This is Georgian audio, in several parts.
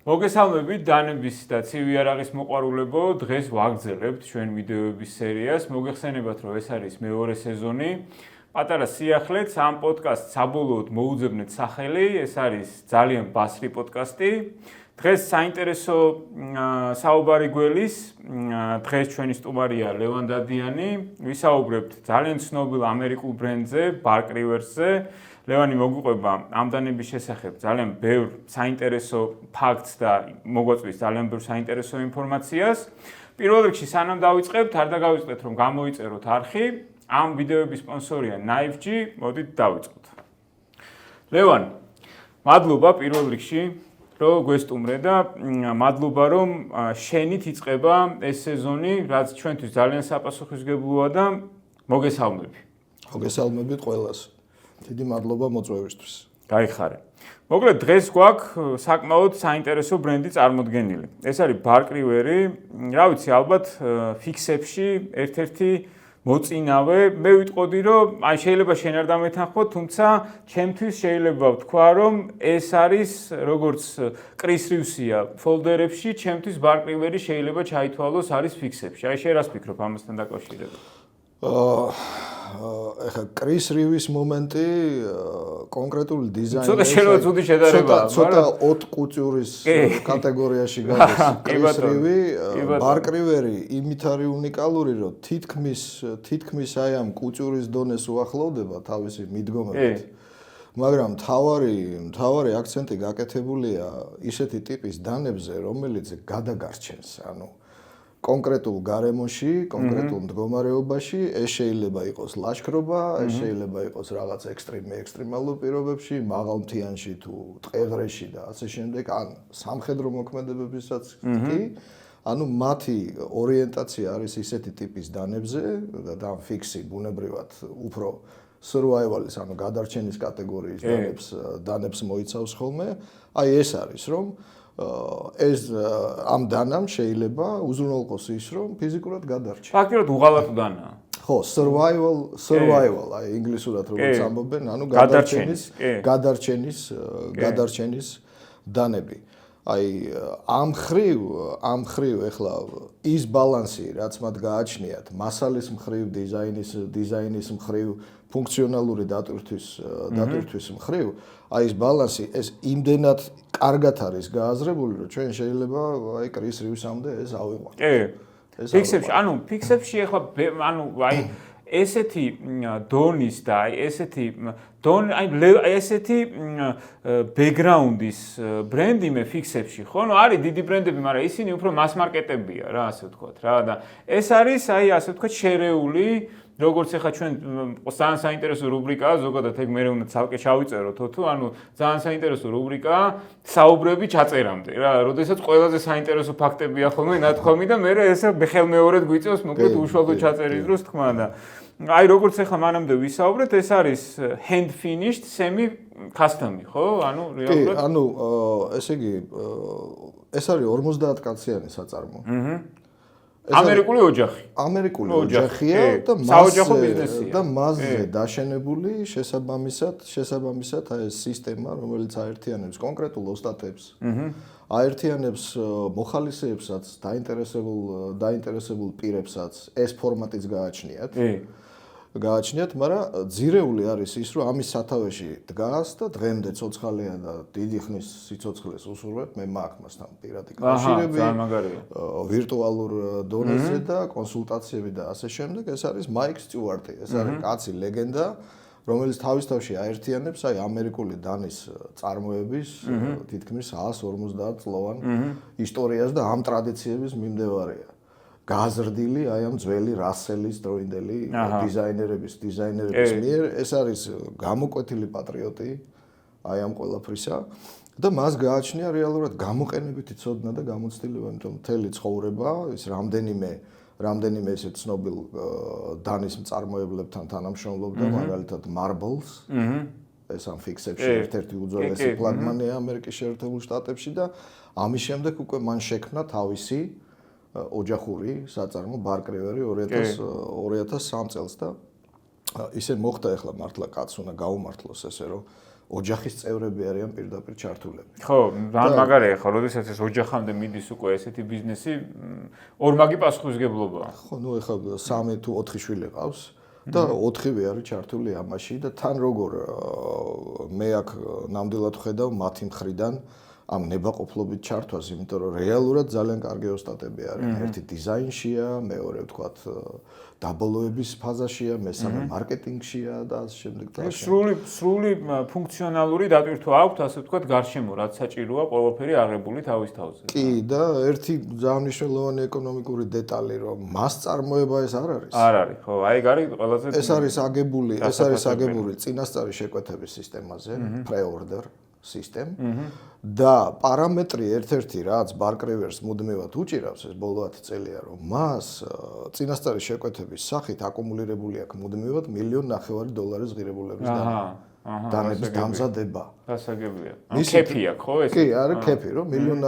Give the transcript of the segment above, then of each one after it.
მოგესალმებით დანების და ცივი არაღის მოყვარულებო, დღეს ვაგრძელებთ ჩვენ ვიდეოების სერიას. მოგეხსენებათ, რომ ეს არის მეორე სეზონი. პატარა სიახლეც ამ პოდკასტს საბოლოოდ მოუძებნეთ სახელი, ეს არის ძალიან ბასრი პოდკასტი. დღეს საინტერესო საუბარი გველის, დღეს ჩვენი სტუმარია ლევან დადიანი. ვისაუბრებთ ძალიან ცნობილ ამერიკულ ბრენდზე, ბარკრივერსზე. ლევანი მოგვიყვება ამ დანების შესახებ ძალიან ბევრ საინტერესო ფაქტს და მოგვაწვის ძალიან ბევრ საინტერესო ინფორმაციას. პირველ რიგში სანამ დავიწყებთ, არ დაგავიწყდეთ რომ გამოიწეროთ არხი. ამ ვიდეოების სპონსორია KnifeG, მოდით დავიწყოთ. ლევან, მადლობა პირველ რიგში, რომ გვესტუმრე და მადლობა რომ შენით იწყება ეს სეზონი, რაც ჩვენთვის ძალიან საპასუხისმგებლოა და მოგესალმები. მოგესალმებით ყველას. დიდი მადლობა მოწვევისთვის. გაიხარე. მოკლედ დღეს გვაქვს საკმაოდ საინტერესო ბრენდი წარმოდგენილი. ეს არის ბარკრივერი, რა ვიცი, ალბათ ფიქსებში ერთ-ერთი მოწინავე. მე ვიტყოდი, რომ აი შეიძლება შენ არ დამეთანხმო, თუმცა ჩემთვის შეიძლება ვთქვა, რომ ეს არის როგორც კრის რივსია ფოლდერებში, ჩემთვის ბარკრივერი შეიძლება ჩაითვალოს არის ფიქსებში. აი შენ რას ფიქრობ ამასთან დაკავშირებით? ეხლა კრის რივის მომენტი კონკრეტული დიზაინერი ცოტა შეიძლება ცუდი შედარებაა, ცოტა ოტ კუწურის კატეგორიაში გადის კრის რივი. ბარკრივერი იმით არის უნიკალური, რომ თითქმის აი ამ კუწურის დონეს უახლოვდება თავისი მიდგომებით. მაგრამ მთავარი აქცენტი გაკეთებულია ისეთი ტიპის დანებზე, რომელიც გადაგარჩენს, ანუ კონკრეტულ გარემოში, კონკრეტულ მდგომარეობაში, ეს შეიძლება იყოს ლაშქრობა, ეს შეიძლება იყოს რაღაც ექსტრემალურ პირობებში, მაღალმთიანში თუ ტყეღრეში და ასე შემდეგ, ან სამხედრო მოქმედებებისაც კი. ანუ მათი ორიენტაცია არის ისეთი ტიპის დანებზე და ფიქსი ბუნებრივად უფრო survival-ის, ანუ გადარჩენის კატეგორიის დანებს მოიცავს ხოლმე. აი ეს არის, რომ ეს ამ დანამ შეიძლება უზრუნველყოს ის, რომ ფიზიკურად გადარჩენ. ფაქტობრივად უღალატო დანაა. ხო, survival, აი ინგლისურად როგორც ამბობენ, ანუ გადარჩენის დანები. აი ამ ხრივ ეხლა ის ბალანსი, რაც მათ გააჩნიათ, მასალის მხრივ, დიზაინის მხრივ, ფუნქციონალური დატვირთვის მხრივ, აი ეს ბალანსი ეს იმდენად კარგად არის გააზრებული, რომ ჩვენ შეიძლება აი კრის რივსამდე ეს ავიყვანოთ. ფიქსებში ახლა აი ესეთი დონის და აი ესეთი ბექგრაუნდის ბრენდი მე ფიქსებში, ხო? ნუ არის დიდი ბრენდები, მაგრამ ისინი უფრო მასმარკეტებია რა, ასე ვთქვათ რა და ეს არის აი ასე ვთქვათ შერეული როგორც ახლა ჩვენ ძალიან საინტერესო რუბრიკაა, ზოგადად ეგ მე უნდა ცალკე ჩავიწეროთ თუ ანუ ძალიან საინტერესო რუბრიკაა საუბრები ჩაწერამდე რა, როდესაც ყველაზე საინტერესო ფაქტებია ხოლმე ნათქვამი და მე ესე ხელმეორედ გვიწევს მოკლედ უშუალოდ ჩაწერის დროს თქმა და აი როგორც ახლა მანამდე ვისაუბრეთ, ეს არის hand finished semi custom-ი, ხო? ანუ რეალურად ანუ ესე იგი ეს არის 50 კაციანი საწარმო. ამერიკული ოჯახია და საოჯახო ბიზნესია და მასზე დაშენებული შესაბამისად აი ეს სისტემა, რომელიც აერთიანებს კონკრეტულ ოსტატებს, აერთიანებს მოხალისეებსაც, დაინტერესებულ პირებსაც ეს ფორმატიც გააჩნიათ, მაგრამ ძირეული არის ის, რომ ამის სათავეში დგას და დღემდე ცოცხალია და დიდი ხნის სიცოცხლეს უსურვებ, მე მაქვს მასთან პირადი კავშირები, ვირტუალურ დონეზე და კონსულტაციები და ასე შემდეგ. ეს არის მაიკ სტიუარტი, ეს არის კაცი ლეგენდა, რომელიც თავისთავში აერთიანებს აი ამერიკული დანის წარმოების თითქმის 150 წლოვან ისტორიას და ამ ტრადიციების მიმდევარია. გაზრდილი აი ამ ძველი რასელის დროინდელი დიზაინერების მიერ, ეს არის გამოკვეთილი პატრიოტი აი ამ ყველაფრისა და მას გააჩნია რეალურად გამოყენებითი ცოდნა და გამოცდილება, იმიტომ მთელი ცხოვრება ის რამდენიმე ისეთ ცნობილ დანის მწარმოებლებთან თანამშრომლობდა, მაგალითად Marbles, ეს ამ ფიქსებში ერთ-ერთი უძველესი ფლაგმანია ამერიკის შეერთებულ შტატებში და ამის შემდეგ უკვე მან შექმნა თავისი ოჯახური საწარმო ბარკრივერი 2003 წელს და ისე მოხდა ახლა მართლა კაც უნდა გაუმართლოს ესე რომ ოჯახის წევრები არიან პირდაპირ ჩართულები. ხო, ძალიან მაგარია ხო, როდესაც ეს ოჯახამდე მიდის უკვე ესეთი ბიზნესი, ორმაგი პასუხისმგებლობაა. ხო, ნუ ეხლა 3 თუ 4 შვილი ყავს და 4-ვე არის ჩართული ამაში და თან როგორ მე აქ ნამდვილად ხედავ მათი მხრიდან ამ ნებაყოფლობით ჩართვას, იმიტომ რომ რეალურად ძალიან კარგი ოსტატები არიან. ერთი დიზაინშია, მეორე ვთქვათ დაბოლოების ფაზაშია, მესამე მარკეტინგშია და ასე შემდეგ და სრული ფუნქციონალური დატვირთვა აქვთ, ასე ვთქვათ, გარშემო, რაც საჭიროა ყველაფერი აღებული თავის თავზე. კი, და ერთი ძალიან მნიშვნელოვანი ეკონომიკური დეტალი, რომ მას წარმოება ეს არ არის. არ არის, ხო, აი ეგ არის ყველაზე ეს არის აგებული წინასწარი შეკვეთების სისტემაზე, pre-order system და პარამეტრი ერთ-ერთი რაც ბარკრევერს მუდმივად უჭირავს ეს ბოლო 10 წელია რომ მას წინასწარი შეკვეთების სახით აკუმულირებული აქვს მუდმივად $1.5 მილიონ ღირებულების დანების დამზადება. გასაგებია. კეფი აქვს ხო ეს? კი, არის კეფი რომ $1.5 მილიონ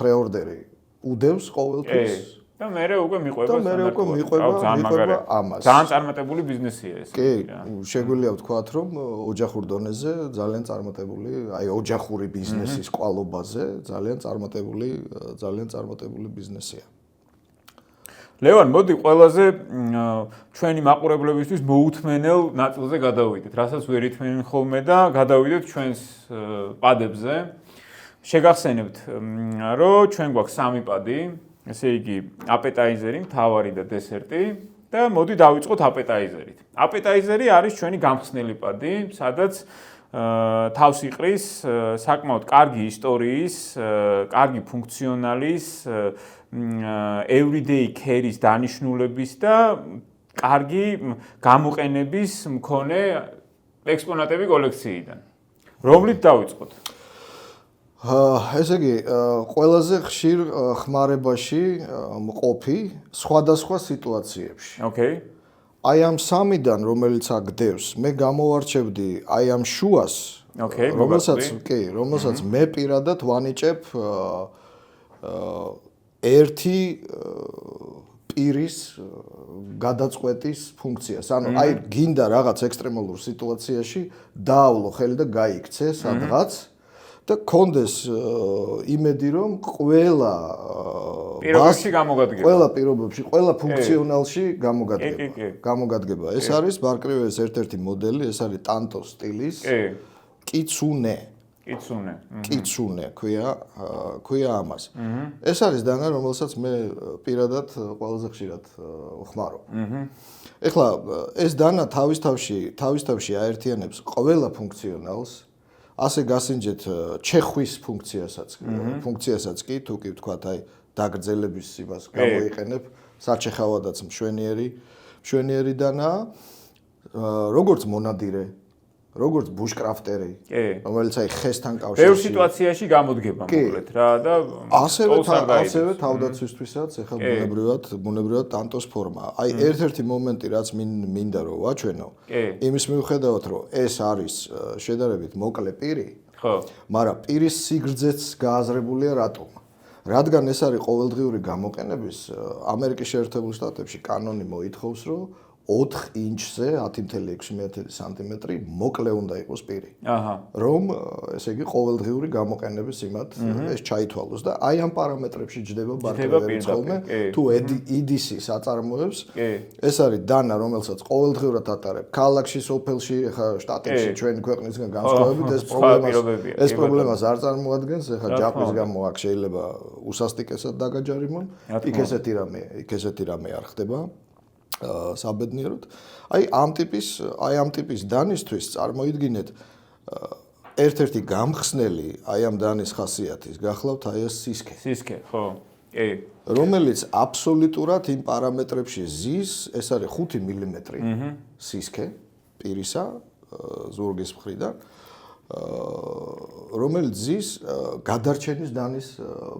პრეორდერი უდევს ყოველთვის და მერე უკვე მიყვება ამას. ძალიან წარმატებული ბიზნესია ეს. კი, შეგვიძლია ვთქვათ, რომ ოჯახურ დონეზე ძალიან წარმატებული, აი ოჯახური ბიზნესის კვალობაზე ძალიან წარმატებული ბიზნესია. ლევან, მოდი ყველაზე ჩვენი მაყურებლებისთვის მოუთმენელ ნაწილზე გადავიდეთ, რასაც ვერ ითმენენ ხოლმე და გადავიდეთ ჩვენს პადებზე. შეგახსენებთ, რომ ჩვენ გვაქვს 3 პადი. ესე იგი, აპეტაიზერი, მთავარი და დესერტი და მოდი დავიწყოთ აპეტაიზერით. აპეტაიზერი არის ჩვენი გამხსნელი პადი, სადაც თავს იყრის საკმაოდ კარგი ისტორიის, კარგი ფუნქციონალის, everyday care-ის დანიშნულების და კარგი გამოყენების მქონე ექსპონატები კოლექციიდან. რომლით დავიწყოთ? ესე იგი, ყველაზე ხშირ ხმარებაში მყოფი სხვადასხვა სიტუაციებში. ოკეი. აი ამ 3-დან, რომელიც აგდევს, მე გამოვარჩევდი აი ამ შუას, რომელსაც მე პირადად ვანიჭებ ერთი პირის გადაწყვეტის ფუნქციას. ანუ აი გინდა რაღაც ექსტრემალურ სიტუაციაში დაავლო ხელი და გაიქცე სადღაც და კონდეს იმედი რომ ყველა პირობებში, ყველა ფუნქციონალში გამოგადგება. ეს არის ბარკრევერის ერთ-ერთი მოდელი, ეს არის ტანტო სტილის კიცუნე. კიცუნე ქვია ამას. ეს არის დანა, რომელსაც მე პირადად ყველაზე ხშირად ვხმარო. ეხლა ეს დანა თავის თავში აერთიანებს ყველა ფუნქციონალს. ასე გასინჯეთ ჩეხვის ფუნქციასაც კი, თუ კი ვთქვათ, აი დაგრძელების იმას გამოიყენებ, საჩეხავადაც მშვენიერი დანაა, როგორც მონადირე, როგორც ბუშკრაფტერი, რომელიც აი ხესთან კავშირში. ბევრ სიტუაციაში გამოდგება მოკლედ რა და ასევე თავდაცვისთვისაც ეხლა ბუნებრივად ტანტოს ფორმა. აი ერთ-ერთი მომენტი რაც მინდა რომ ვაჩვენო, იმის მიუხედავად რომ ეს არის შედარებით მოკლე პირი, ხო, მაგრამ პირის სიგრძეც გააზრებულია რატომ? რადგან ეს არის ყოველდღიური გამოყენების ამერიკის შეერთებულ შტატებში კანონი მოითხოვს რომ 4 ინჩზე 10.6 სანტიმეტრი მოკლე უნდა იყოს პირი. რომ ესე იგი ყოველდღიური გამოყენების იმათ ეს ჩაითვალოს და აი ამ პარამეტრებში ჯდება ბარკრევერი ხოლმე თუ EDC-ს აწარმოებს. ეს არის დანა, რომელსაც ყოველდღიურად ატარებ ქალაქში, სოფელში, ეხა შტატებში ჩვენი ქვეყნისგან განსხვავებით ეს პრობლემას არ წარმოადგენს. ეხა ჯაყვის გამო აქ შეიძლება უსასტიკესად დაგაჯარიმონ. იქ ესეთი რამე არ ხდება. საბედნიეროდ. აი ამ ტიპის დანისთვის წარმოიდგინეთ ერთ-ერთი გამხსნელი აი ამ დანის ხასიათის გახლავთ აი ეს სისქე. სისქე, ხო. კი. რომელიც აბსოლუტურად იმ პარამეტრებში ზის, ეს არის 5 მილიმეტრი სისქე პირისა ზურგის მხრიდან, რომელიც ზის გადარჩენის დანის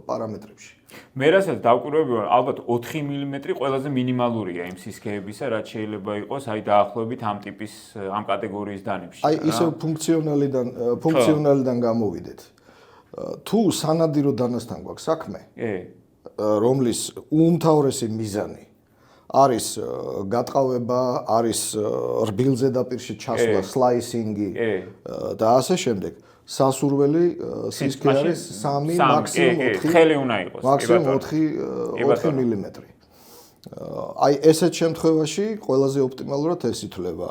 პარამეტრებში. მე რასაც დავკვირვები ვარ, ალბათ 4 მილიმეტრი ყველაზე მინიმალურია იმ სისქეებისა, რაც შეიძლება იყოს აი დაახლოებით ამ ტიპის ამ კატეგორიის დანებში. აი ისევ ფუნქციონალიდან გამოვიდეთ. თუ სანადირო დანასთან გვაქვს საქმე, რომლის უმთავრესი მიზანი არის გატყავება, არის რბილ ზედაპირში ჩასვლა, სლაისინგი და ასე შემდეგ. სასურველი სისქე არის 3 მაქსიმუმ 4 ხელი უნდა იყოს. მაქსიმუმ 4 მილიმეტრი. აი ესეთ შემთხვევაში ყველაზე ოპტიმალურად ეს ითვლება.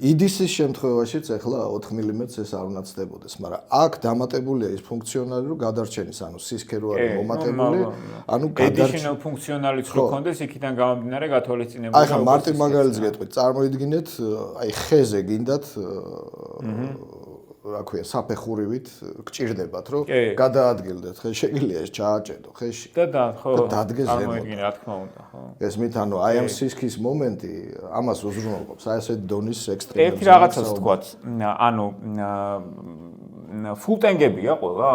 იდისის შემთხვევაშიც ახლა 4 მილიმეტრს ეს არ უნდა ცდებოდეს, მაგრამ აქ დამატებულია ის ფუნქციონალი, რომ გადარჩენის, ანუ სისქე რო არის მომატებული, ანუ additional ფუნქციონალიც რო ქონდეს, იქიდან გამომდინარე გათვალისწინებული. აი ხა მარტი მაგალითს გეტყვით, წარმოიდგინეთ, აი ხეზე გინდათ რა ქვია, საფეხურივით გჭირდებათ, რომ გადაადგილდეთ ხე, შეგიძლია ეს ჩააჭედო ხეში. და ხო, დადგეს ზემოთ. წარმოიდგინე, რა თქმა უნდა, ხო. ესმით, ანუ აი ამ სისქის მომენტი ამას უზრუნველყოფს, აი ესეთ დონის ექსტრემებს. ერთი რაღაცას ვთქვათ, ანუ ფულტენგებია ყველა?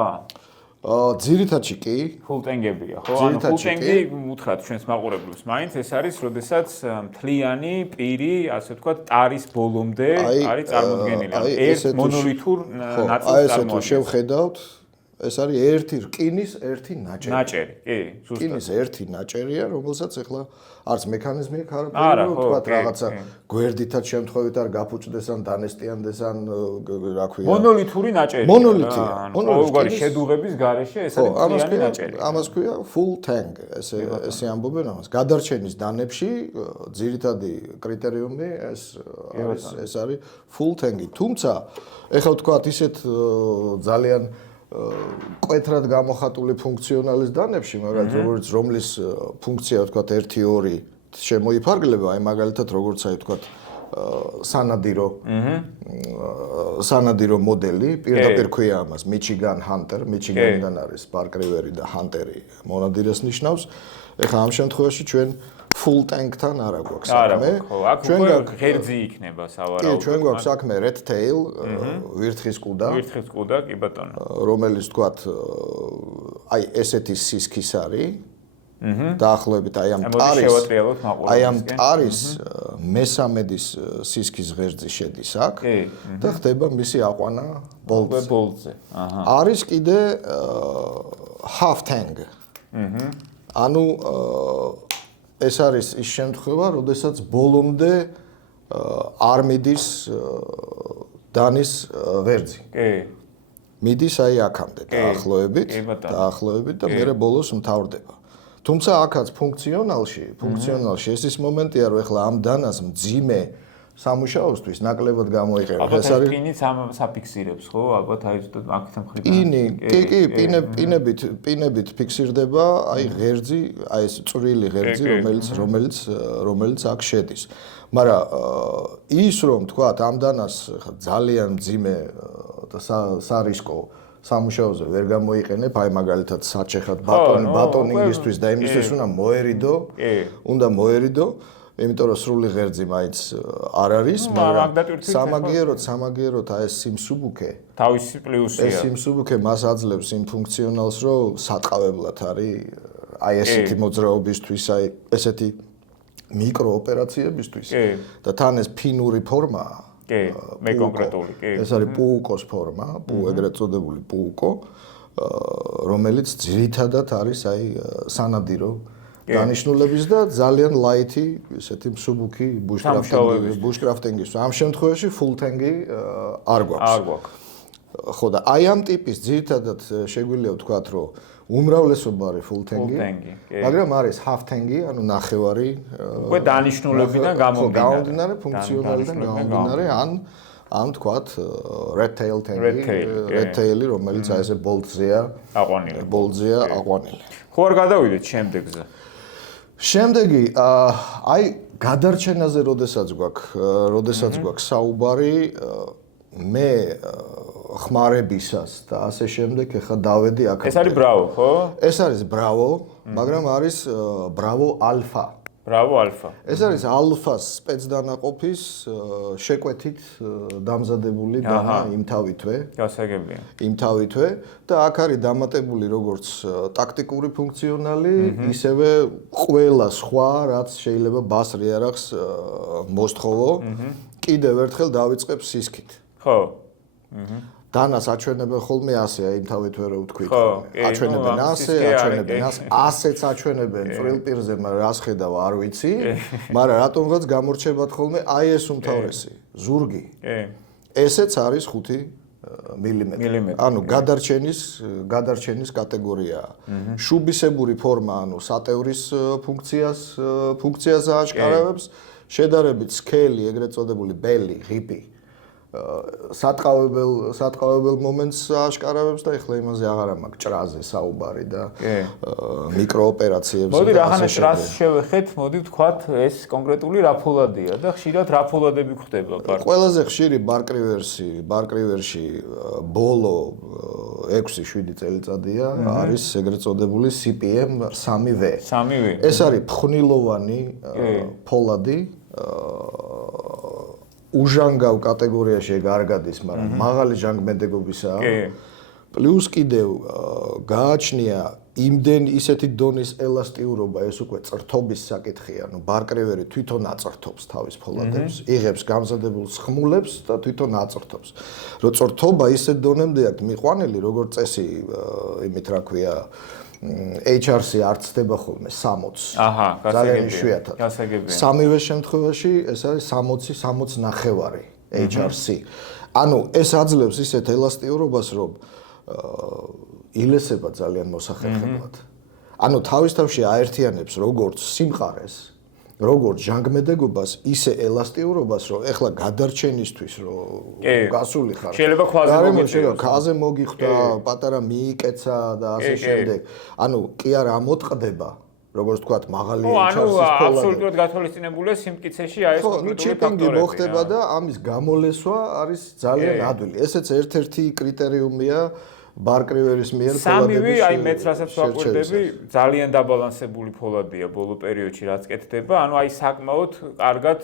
ძირითადში კი. ფულტენგებია, ხო? ანუ ფულტენგი უთხრათ ჩვენს მაყურებლებს, მაინც ეს არის, როდესაც მთლიანი პირი, ასე ვთქვათ, ტარის ბოლომდე არის წარმოდგენილი. ერთ მონოლითურ ნაწილს წარმოადგენს. აი ესე თუ შევხედავთ, ეს არის ერთი რკინის ერთი ნაჭერი. ნაჭერი, კი, ზუსტად. რკინის ერთი ნაჭერია, რომელსაც ახლა არც მექანიზმი აქვს არაფერი, რომ თქვათ რაღაცა გვერდითაც შემთხვევით არ გაფუჭდეს ან დანესტიანდეს ან რა ქვია. მონოლითური ნაჭერი. მონოლითია. ყოველგვარი შედუღების გარეშე ეს არის მთლიანი ნაჭერი. ამას ქვია full tank, ესე ამბობენ ამას. გადარჩენის დანებში ძირითადი კრიტერიუმი ეს არის full tank-ი. თუმცა ეხლა ვთქვათ ისეთ ძალიან კვეთრად გამოხატული ფუნქციონალის დანებში, მაგალითად, რომლის ფუნქცია ვთქვათ 1-2 შემოიფარგლება, აი მაგალითად, როგორც აი ვთქვათ სანადირო მოდელი, პირდაპირ ქვია ამას Michigan Hunter, Michigan-დან არის Park River-ი და Hunter-ი მონადირეს ნიშნავს. ეხლა ამ შემთხვევაში ჩვენ full tank-თან არა გვაქვს საქმე. ჩვენ ღერძი იქნება სავარაუდოდ. კი, ჩვენ გვაქვს საქმე red tail, ვირთხის კუდა. ვირთხის კუდა, კი ბატონო. რომელიც თქვათ აი ესეთი სისქის არის. დაახლოებით აი ამ ტარის მესამედის სისქის ღერძი შედის აქ და ხდება მისი აყვანა ბოლტზე. არის კიდე half tank. ანუ ეს არის ის შემთხვევა, როდესაც ბოლომდე არ მიდის დანის ღერძი. მიდის აი აქამდე დაახლოებით და მერე ბოლოს მთავრდება. თუმცა აქაც ფუნქციონალში ეს ის მომენტია, რომ ეხლა ამ დანას მძიმე სამუშაოსთვის ნაკლებად გამოიყენება. ეს არის პინიც საფიქსირებს, ხო? ალბათ აი ზუსტად აქეთ მხრიდან. პინებით ფიქსირდება აი ღერძი, აი ეს წვრილი ღერძი, რომელიც აქ შედის. მაგრამ ის რომ თქვათ ამ დანას ძალიან მძიმე და სარისკო სამუშაოზე ვერ გამოიყენებ, აი მაგალითად საჩეხად ბატონინგისთვის და იმისთვის უნდა მოერიდო, იმიტომ რომ სრული ღერძი მაინც არ არის, მაგრამ სამაგიეროდ აი ეს სიმსუბუქე თავისი პლუსია. ეს სიმსუბუქე მას აძლევს იმ ფუნქციონალს, რომ სატყავებლად არის აი ესეთი მოძრაობისთვის, აი ესეთი მიკროოპერაციებისთვის და თან ეს ფინური ფორმაა. მე კონკრეტული, ეს არის პუუკოს ფორმა, ეგრეთ წოდებული პუუკო, რომელიც ძირითადად არის აი სანადირო დანიშნულების და ძალიან ლაითი ესეთი მსუბუქი ბუშკრაფტინგის. ამ შემთხვევაში full tank-ი არ გვაქვს. ხო და აი ამ ტიპის ძირითადად შეგვიძლია ვთქვათ, რომ უმრავლესობა არის full tank-ი, მაგრამ არის half tank-ი, ანუ ნახევარი. უკვე დანიშნულებიდან გამომდინარე, ფუნქციონალიდან გამომდინარე, ან თქვათ red tail tank-ი, red tail-ი, რომელიც აი ესე ბოლტზეა აყვანილი. ხო არ გადავიდეთ შემდეგზე. შემდეგი აი გადარჩენაზე როდესაც გვაქვს საუბარი, მე ხმარებისას და ასე შემდეგ ეხა დავედი აქ. ეს არის ბრავო, ხო? ეს არის ბრავო, მაგრამ არის ბრავო ალფა. ბრავო ალფა. ეს არის ალფას სპეცდანაყოფის შეკვეთით დამზადებული დანა იმთავითვე. გასაგებია. იმთავითვე და აქ არის დამატებული როგორც ტაქტიკური ფუნქციონალი, ისევე ყველა სხვა, რაც შეიძლება ბასრი იარაღს მოსთხოვო, კიდევ ერთხელ დავიწყებ სისქით. ხო. დანას აჩვენებენ ხოლმე ასე, აი თავით ვერ ვთქვით ხოლმე. აჩვენებენ ასე, აჩვენებენ ასე, ასეც აჩვენებენ წვრილ პირზე, მაგრამ რას ხედავ არ ვიცი, მაგრამ რატომღაც გამორჩებათ ხოლმე აი ეს უმთავრესი, ზურგი. ესეც არის 5 მილიმეტრი. ანუ გადარჩენის კატეგორიაა. შუბისებური ფორმა, ანუ სატევრის ფუნქციას ააშკარავებს, შედარებით სქელი, ეგრეთ წოდებული ბელი, ღიპი. სატყავებელ მომენტს ააშკარავებს და ეხლა იმაზე აღარა მაქვს ჭრაზე საუბარი და მიკროოპერაციებზე. მოდი რაღაცა ჭრას შევეხეთ, მოდი ვთქვათ ეს კონკრეტული რა ფოლადია და ხშირად რა ფოლადები გვხდება პარკში. ყველაზე ხშირი ბარკრივერში ბოლო 6-7 წელიწადია არის ეგრეთ წოდებული CPM 3V. 3V. ეს არის ფხვნილოვანი ფოლადი უჟანგავ კატეგორიაში არ გადის, მაგრამ მაღალი ჟანგმედეგობისაა. პლუს კიდევ გააჩნია იმდენ ისეთი დონის ელასტიურობა, ეს უკვე წრთობის საკითხია, ანუ ბარკრივერი თვითონ აწრთობს თავის ფოლადებს, იღებს გამზადებულ სხმულებს და თვითონ აწრთობს. რო წრთობა ისეთ დონემდე აქვს მიყვანილი, როგორც წესი, იმით რა ქვია, HRC არ ცდება ხოლმე 60. ძალიან იშვიათად. სამივე შემთხვევაში ეს არის 60 ნახევარი HRC. ანუ ეს აძლევს ისეთ ელასტიურობას, რომ ილესება ძალიან მოსახერხებლად. ანუ თავისთავში აერთიანებს როგორც სიმყარეს, როგორც ჟანგმედეგობას, ისე ელასტიურობას, რომ ეხლა გადარჩენისთვის რომ გასული ხარ. შეიძლება ხაზე მოგიხვდა, პატარა მიიკეცა და ასე შემდეგ. ანუ კი არ ამოტყდება, როგორც თქვათ, მაღალი HRC-ის ფოლადი. აბსოლუტურად გათვალისწინებულია სიმტკიცეში აი ეს კონკრეტული ფაქტორები მოხდება და ამის გამოლესვა არის ძალიან ადვილი. ესეც ერთ-ერთი კრიტერიუმია ბარკრივერის მიერ ფოლადების. სამივე აი მეც რასაც ვაკვირდები, ძალიან დაბალანსებული ფოლადია ბოლო პერიოდში რაც კეთდება. ანუ აი საკმაოდ კარგად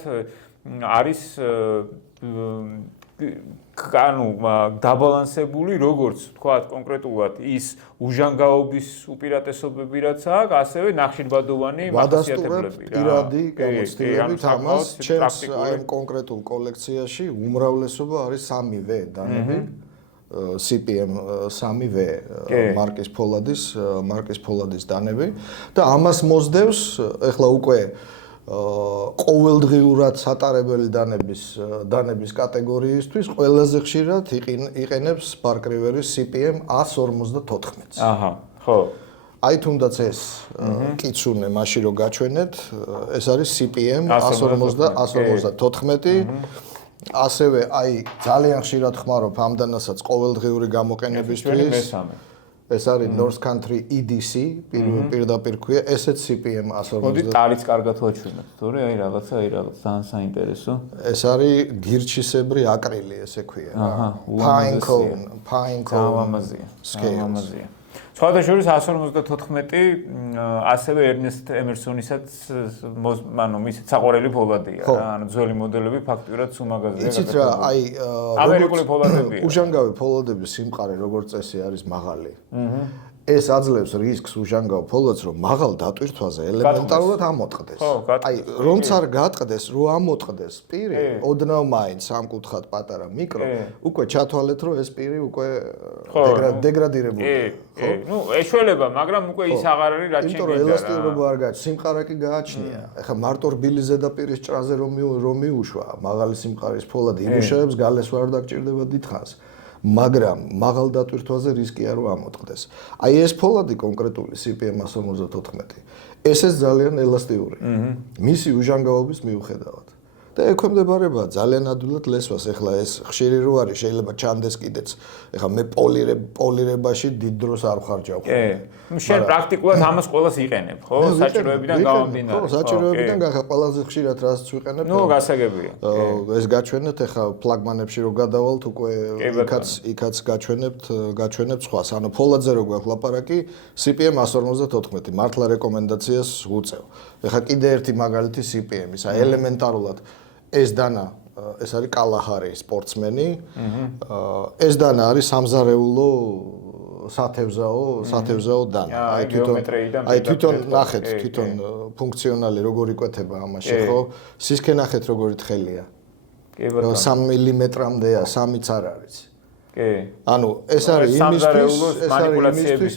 არის ანუ დაბალანსებული, როგორც თქვათ კონკრეტულად ის უჟანგაობის უპირატესობები რაც აქვს, ასევე ნახშირბადოვანი მახასიათებლები რა. პირადი გამოცდილებით ამას ჩემს აი კონკრეტულ კოლექციაში უმრავლესობა არის 3V დანები. CPM 3V მარკის ფოლადის დანები და ამას მოსდევს ეხლა უკვე ყოველდღიურად სატარებელი დანების კატეგორიისთვის ყველაზე ხშირად იყენებს ბარკრივერის CPM 154-ს. ხო. აი თუნდაც ეს კიცუნე მაშინ რო გაჩვენეთ, ეს არის CPM 154. ასევე აი ძალიან ხშირად ხმარობ ამდანასაც ყოველდღიური გამოყენებისთვის. ეს არის North Country EDC, პირდაპირ ქვია, ესეც CPM 150. მოდი ტარიც კარგად ვაჩვენოთ, თორე აი რაღაცა ძალიან საინტერესო. ეს არის გირჩისებრი აკრილი, ესე ქვია. Pine cone. ამაზია. სხვადასხვა 154 ასევე ერნესტ ემერსონისაც ანუ მის საყვარელი ფოლადია რა, ანუ ძველი მოდელები ფაქტურად სულ მაგაზია. იცით რა, აი ამერიკული ფოლადებია. უჟანგავი ფოლადების სიმყარე როგორც წესი არის მაღალი. ეს აძლევს რისკს უჟანგავ ფოლადს, რომ მაღალ დატვირთვაზე ელემენტარულად ამოტყდეს. აი, რომც არ გატყდეს, რო ამოტყდეს პირი, ოდნავ მაინც სამკუთხად პატარა მიკრო, უკვე ჩათვალეთ, რომ ეს პირი უკვე დეგრადირებულია. ხო? ნუ ეშველება, მაგრამ უკვე ის აღარ არის რაც შეიძლება. იმიტომ რომ ელასტიურობა არ გააჩნია, სიმყარა კი გააჩნია. ეხლა მარტო რბილი ზედაპირის ჭრაზე რომ მიუშვა, მაღალი სიმყარის ფოლადი იმუშავებს, გალეს ვარ დაგჭირდება დიდხანს. მაგრამ მაღალ დატვირთვაზე რისკია რომ ამოტყდეს. აი ეს ფოლადი კონკრეტული CPM 154. ესეც ძალიან ელასტიური. მისი უჟანგაობის მიუხედავად. და ექვემდებარება ძალიან ადვილად ლესვას. ეხლა ეს ხშირი რო არის, შეიძლება ჩანდეს კიდეც. ეხლა მე პოლირებაში დიდ დროს არ ვხარჯავ. შენ პრაქტიკულად ამას ყველას იყენებ, ხო? საჭიროებიდან გამომდინარე. ხო, საჭიროებიდან ყველაზე ხშირად რასაც ვიყენებ. ნუ გასაგებია. ეს გაჩვენეთ, ეხლა ფლაგმანებში რო გადავალთ, უკვე იქაც გაჩვენებთ სხვას. ანუ ფოლადზე რო გვაქვს ლაპარაკი, CPM 154, მართლა რეკომენდაციას ვუწევ. ეხლა კიდე ერთი მაგალითი CPM-ის, აი ელემენტარულად ეს დანა, ეს არის კალაჰარი სპორტსმენი. ეს დანა არის სამზარეულო სათევზაო დანა. აი თვითონ ნახეთ, თვითონ ფუნქციონალი როგორ იკვეთება ამაში, ხო? სისქე ნახეთ როგორი თხელია. 3 მმ-მდეა, 3-იც არ არის. კი. ანუ ეს არის იმისთვის,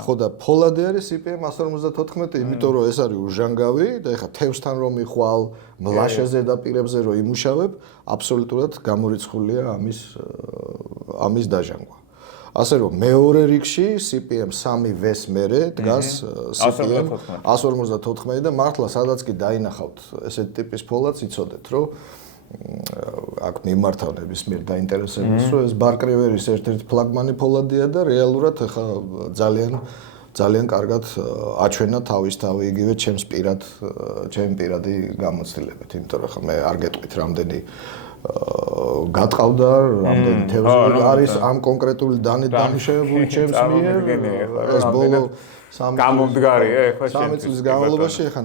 ხო და ფოლადი არის CPM 154, იმიტომ რომ ეს არის უჟანგავი და ეხა თევზთან რომ მიხვალ, მლაშე ზედაპირებზე რომ იმუშავებ, აბსოლუტურად გამორიცხულია ამის დაჟანგვა. ასე რომ მეორე რიგში CPM 3-ვეს მერე დგას CPM 154 და მართლა სადაც კი დაინახავთ ესეთი ტიპის ფოლადს იცოდეთ რომ აქ მიმართავ ნებისმიერ დაინტერესებას რომ ეს ბარკრივერის ერთ-ერთი ფლაგმანი ფოლადია და რეალურად ხა ძალიან კარგად აჩვენა თავისთავი იგივე ჩემს პირადი გამოცდილებით, იმიტომ რომ ხა მე არ გეტყვით რამდენი გატყავდა, რამდენი თევზი არის ამ კონკრეტული დანით დამუშავებული ჩემს მიერ. ეს ბოლო გამომდგარია ეხლა ჩემთვის. 3 წლის განმავლობაში ეხლა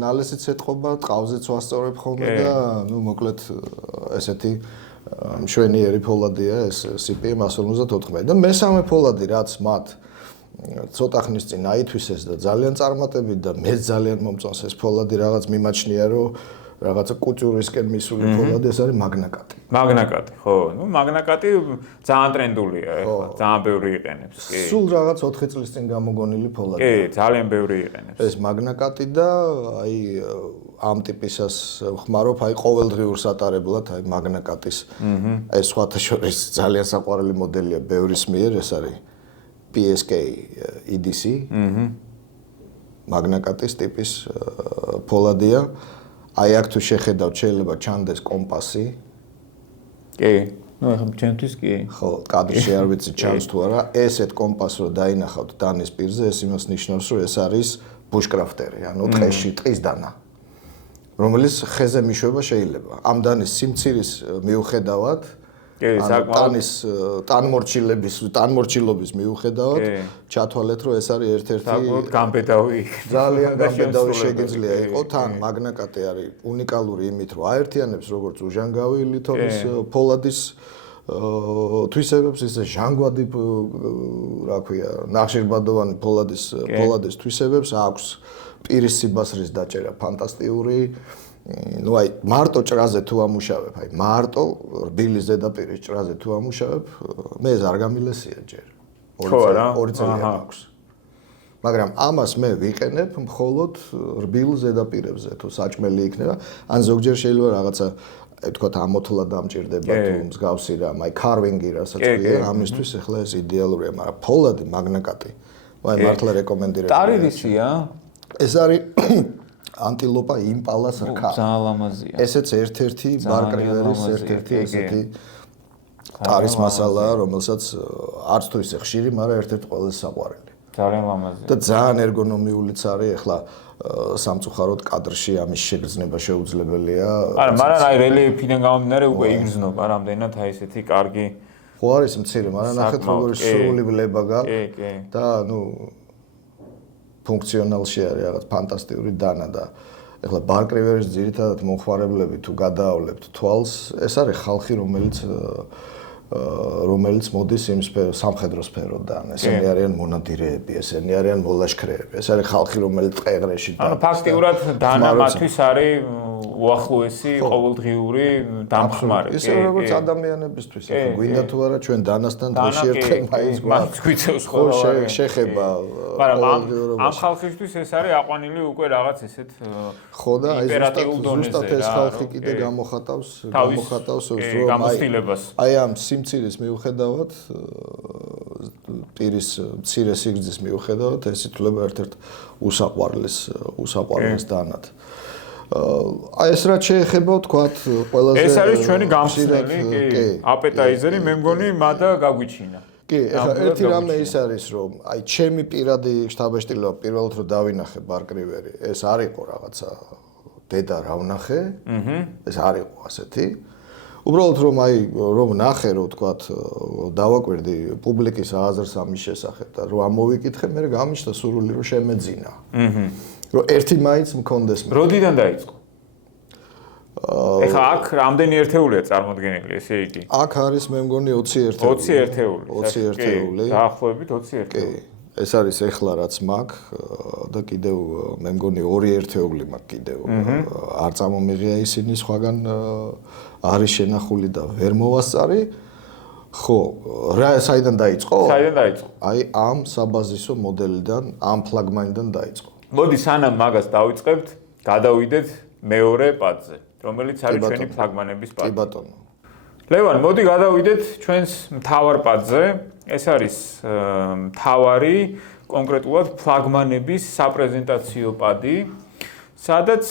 ნალესიც ეთყობა, ტყავზეც ვასწორებ ხოლმე და ნუ მოკლედ ესეთი მშვენიერი ფოლადია ეს CPM 154 და მესამე ფოლადი რაც მათ ცოტა ხნის წინ აითვისეს და ძალიან წარმატებით და მე ძალიან მომწონს ეს ფოლადი რაღაც მიმაჩნია რომ რაღაცა კუჭურისკენ მისული ფოლადი ეს არის მაგნაკატი. მაგნაკატი, ხო. ნუ მაგნაკატი ძალიან ტრენდულია ეხლა, ძალიან ბევრი იყენებს, კი. სულ რაღაც 4 წლის წინ გამოგონილი ფოლადი. კი, ძალიან ბევრი იყენებს. ეს მაგნაკატი და აი ამ ტიპისას ხმარობ, აი ყოველდღიურ სატარებლად, აი მაგნაკატის. ეს სხვათა შორის ძალიან საყვარელი მოდელია ბევრის მიერ, ეს არის PSK EDC. მაგნაკატის ტიპის ფოლადია. აი აქ თუ შეხედავთ შეიძლება ჩანდეს კომპასი. კი. ნუ ახლა ჩემთვის კი. ხო, კადრში არ ვიცი ჩანს თუ არა. ესეთ კომპასს რო დაინახავთ დანის პირზე, ეს იმას ნიშნავს, რომ ეს არის ბუშკრაფტერი, ანუ ტყის დანა. რომელიც ხეზე მიშვება შეიძლება. ამ დანის სიმცირის მიუხედავად ტანმორჩილობის მიუხედავად ჩათვალეთ რომ ეს არის ერთ-ერთი ძალიან გამბედავი შეგიძლია იყოს თან მაგნაკატი არის უნიკალური იმით რომ აერთიანებს როგორც უჟანგავი ლითონის ფოლადის თვისებებს ისე ჟანგვადი რა ქვია ნახშირბადოვანი ფოლადის თვისებებს აქვს პირის სიბასრის დაჭერა ფანტასტიკური ну ай марто ჭრაზე თუ ამუშავებ აი марто რბილი ზედაპირის ჭრაზე თუ ამუშავებ მე ეს არ გამილესია ჯერ 2 წელი აქვს მაგრამ ამას მე ვიყენებ მხოლოდ რბილ ზედაპირებზე თუ საჭმელი იქნება ან ზოგჯერ შეიძლება რაღაცა თქვათ ამოთლა დამჭირდება თუ მსგავსი რამ აი კარვინგი რასაც ქვია ამისთვის ახლა ეს იდეალურია მაგრამ ფოლადი მაგნაკატი აი მართლა რეკომენდირებული ტარირისია ეს არის ანტილოპა იმპალას რქა. ძალიან ლამაზია. ესეც ერთ-ერთი ბარკრივერის ერთ-ერთი ესეთი ტარის მასალაა, რომელსაც არც თუ ისე ხშირი, მაგრამ ერთ-ერთი ყველაზე საყვარელი. ძალიან ლამაზია. და ძალიან ერგონომიულიც არის, ახლა სამწუხაროდ კადრში ამის შეგრძნება შეუძლებელია. არა, მაგრამ აი რელიეფიდან გამომდინარე უკვე იგრძნობა რამდენად აი ესეთი კარგი. ხო არის მცირე, მაგრამ ნახეთ როგორი სრული ვლება გაქვს. კი. და ნუ ფუნქციონალში არის რაღაც ფანტასტიკური დანა და ეხლა ბარკრივერის ძირითადად მომხმარებლები თუ გადაავლებთ თვალს, ეს არის ხალხი, რომელიც მოდის იმ სამხედრო სფეროდან. ესენი არიან მონადირეები, ესენი არიან მოლაშქრეები. ეს არის ხალხი, რომელიც ტყეღრეში და ანუ ფაქტიურად დანა მათთვის არის უახლოესი ყოველდღიური დამხმარე. ისე როგორც ადამიანებისთვის, ახლა გვინდა თუ არა ჩვენ დანასთან დღეში ერთხელ მაინც გვიწევს ხოლმე შეხება. მაგრამ ამ ხალხისთვის ეს არის აყვანილი უკვე რაღაც ესეთ ხო და აი ზუსტად ეს ხალხი კიდე გამოხატავს გამოცდილებას. აი ამ სიმცირის მიუხედავად პირის მცირე სიგრძის მიუხედავად ეს ითვლება ერთ-ერთ უსაყვარლეს დანად. აი ეს რაც შეეხება თქვათ ყველაზე ეს არის ჩვენი გამხსნელი კი აპეტაიზერი მე მგონი მადა გაგვიჩინა კი ეხლა ერთი რამე ის არის რომ აი ჩემი პირადი შთაბეჭდილება პირველად რომ დავინახე ბარკრივერი ეს არ იყო რაღაცა დედა რა ვნახე ეს არ იყო ასეთი უბრალოდ რომ ნახე რომ თქვათ დავაკვირდი პუბლიკის აზრს ამის შესახებ და რომ ამოვიკითხე მე გამიშთა სურვილი რომ შემეძინა რომ ერთი მაინც მქონდეს მე. როდიდან დაიწყო? ეხლა აქ რამდენი ერთეულია წარმოდგენილი, ესე იგი? აქ არის მე მგონი 20 ერთეული. 20 ერთეული. 20 ერთეული. დაახლოებით 20 ერთეული. ეს არის ეხლა რაც მაქვს და კიდევ მე მგონი 2 ერთეული მაქვს კიდევ. არ წამომიღია ისინი სხვაგან არის შენახული და ვერ მოვასწარი. ხო, რა საიდან დაიწყო? საიდან დაიწყო? აი ამ საბაზისო მოდელიდან, ამ ფლაგმანიდან დაიწყო. მოდი სანამ მაგას დავიწყებთ, გადავიდეთ მეორე პატზე, რომელიც არის ჩვენი ფლაგმანების პატი. კი ბატონო. ლევან, მოდი გადავიდეთ ჩვენს მთავარ პატზე. ეს არის მთავარი კონკრეტულად ფლაგმანების საპრეზენტაციო პადი, სადაც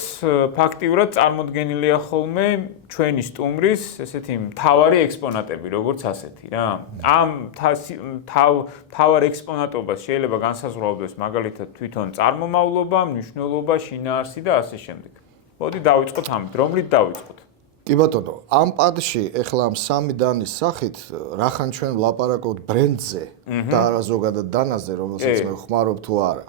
ფაქტიურად წარმოდგენილია ხოლმე ჩვენი სტუმრის ესეთი მთავარი ექსპონატები, როგორც ასეთი რა. ამ მთავარ ექსპონატობას შეიძლება განსაზღვრავდეს მაგალითად თვითონ წარმომავლობა, მნიშვნელობა, შინაარსი და ასე შემდეგ. მოდი დავიწყოთ ამით, რომლით დავიწყოთ? კი ბატონო, ამ პადში ეხლა ამ სამი დანის სახით, რახან ჩვენ ვლაპარაკობთ ბრენდზე და არა ზოგადად დანაზე, რომელსაც მე ხმარობ თუ არა.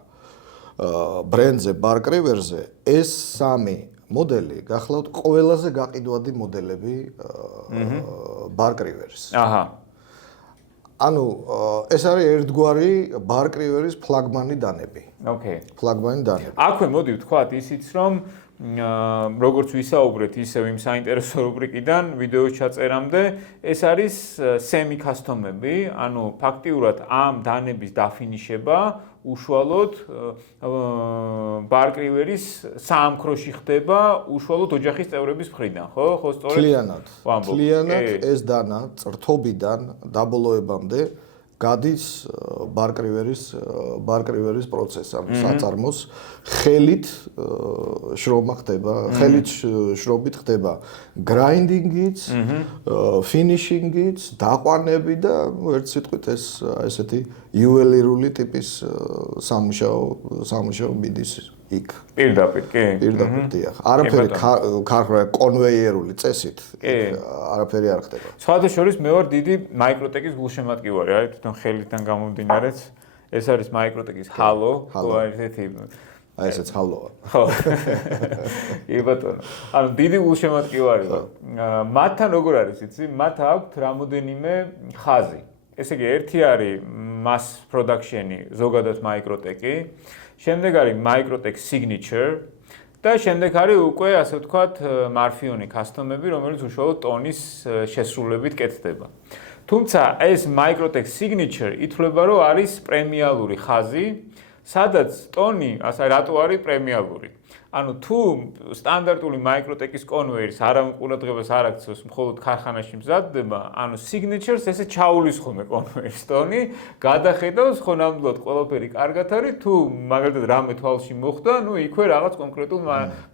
ბრენდზე, ბარკრივერზე ეს სამი მოდელი გახლავთ ყველაზე გაყიდვადი მოდელები ბარკრივერს. აჰა. ანუ ეს არის ერთგვარი ბარკრივერის ფლაგმანი დანები. ოკეი. ფლაგმანი დანები. აქვე მოდი ვთქვათ ისიც, რომ როგორც ვისაუბრეთ ისევ იმ საინტერესო რუბრიკიდან ვიდეოს ჩაწერამდე, ეს არის semi custom-ები, ანუ ფაქტიურად ამ დანების დაფინიშება უშუალოდ ბარკრივერის საამქროში ხდება უშუალოდ ოჯახის წევრების მხრიდან, ხო? ხო, სწორედ? მთლიანად ეს დანა წრთობიდან დაბოლოებამდე გადის ბარკრივერის პროცესს, საწარმოს ხელით შრომა ხდება, ხელით შრობით ხდება გრაინდინგიც, ფინიშინგიც, დაყვანები და ერთ სიტყვით ეს ესეთი იუველირული ტიპის სამუშაო მიდის იქ. პირდაპირ, კი. პირდაპირ დიახ. არაფერი კონვეიერული წესით არაფერი არ ხდება. სხვადასხვა მე ვარ დიდი მაიკროტეკის გულშემატკივარი, აი თვითონ ხელიდან გამომდინარეც. ეს არის მაიკროტეკის ჰალო, ხო არის ესეთი აი ესეც ჰალოა. ხო. კი ბატონო. ანუ დიდი გულშემატკივარი ვარ. მათთან როგორ არის იცი? მათ აქვთ რამოდენიმე ხაზი. ესე იგი ერთი არის mass production-ი, ზოგადად მაიკროტეკი. შემდეგ არის Microtech Signature და შემდეგ არის უკვე ასე ვთქვათ მარფიონი კასტომები, რომელიც უშუალოდ ტონის შესრულებით კეთდება. თუმცა ეს Microtech Signature ითვლება, რომ არის პრემიალური ხაზი, სადაც ტონი, ასე რატო არის პრემიალური? ანუ თუ სტანდარტული Microtech-ის კონვეიერს არავინ ყურადღებას არ აქცევს, მხოლოდ ქარხანაში მზადდება, ანუ Signature-ს ესე ჩაულის ხოლმე კონვეიერს ტონი, გადახედავს, ხო ნამდვილად ყველაფერი კარგად არის, თუ მაგალითად რამე თვალში მოხდა, ნუ იქვე რაღაც კონკრეტულ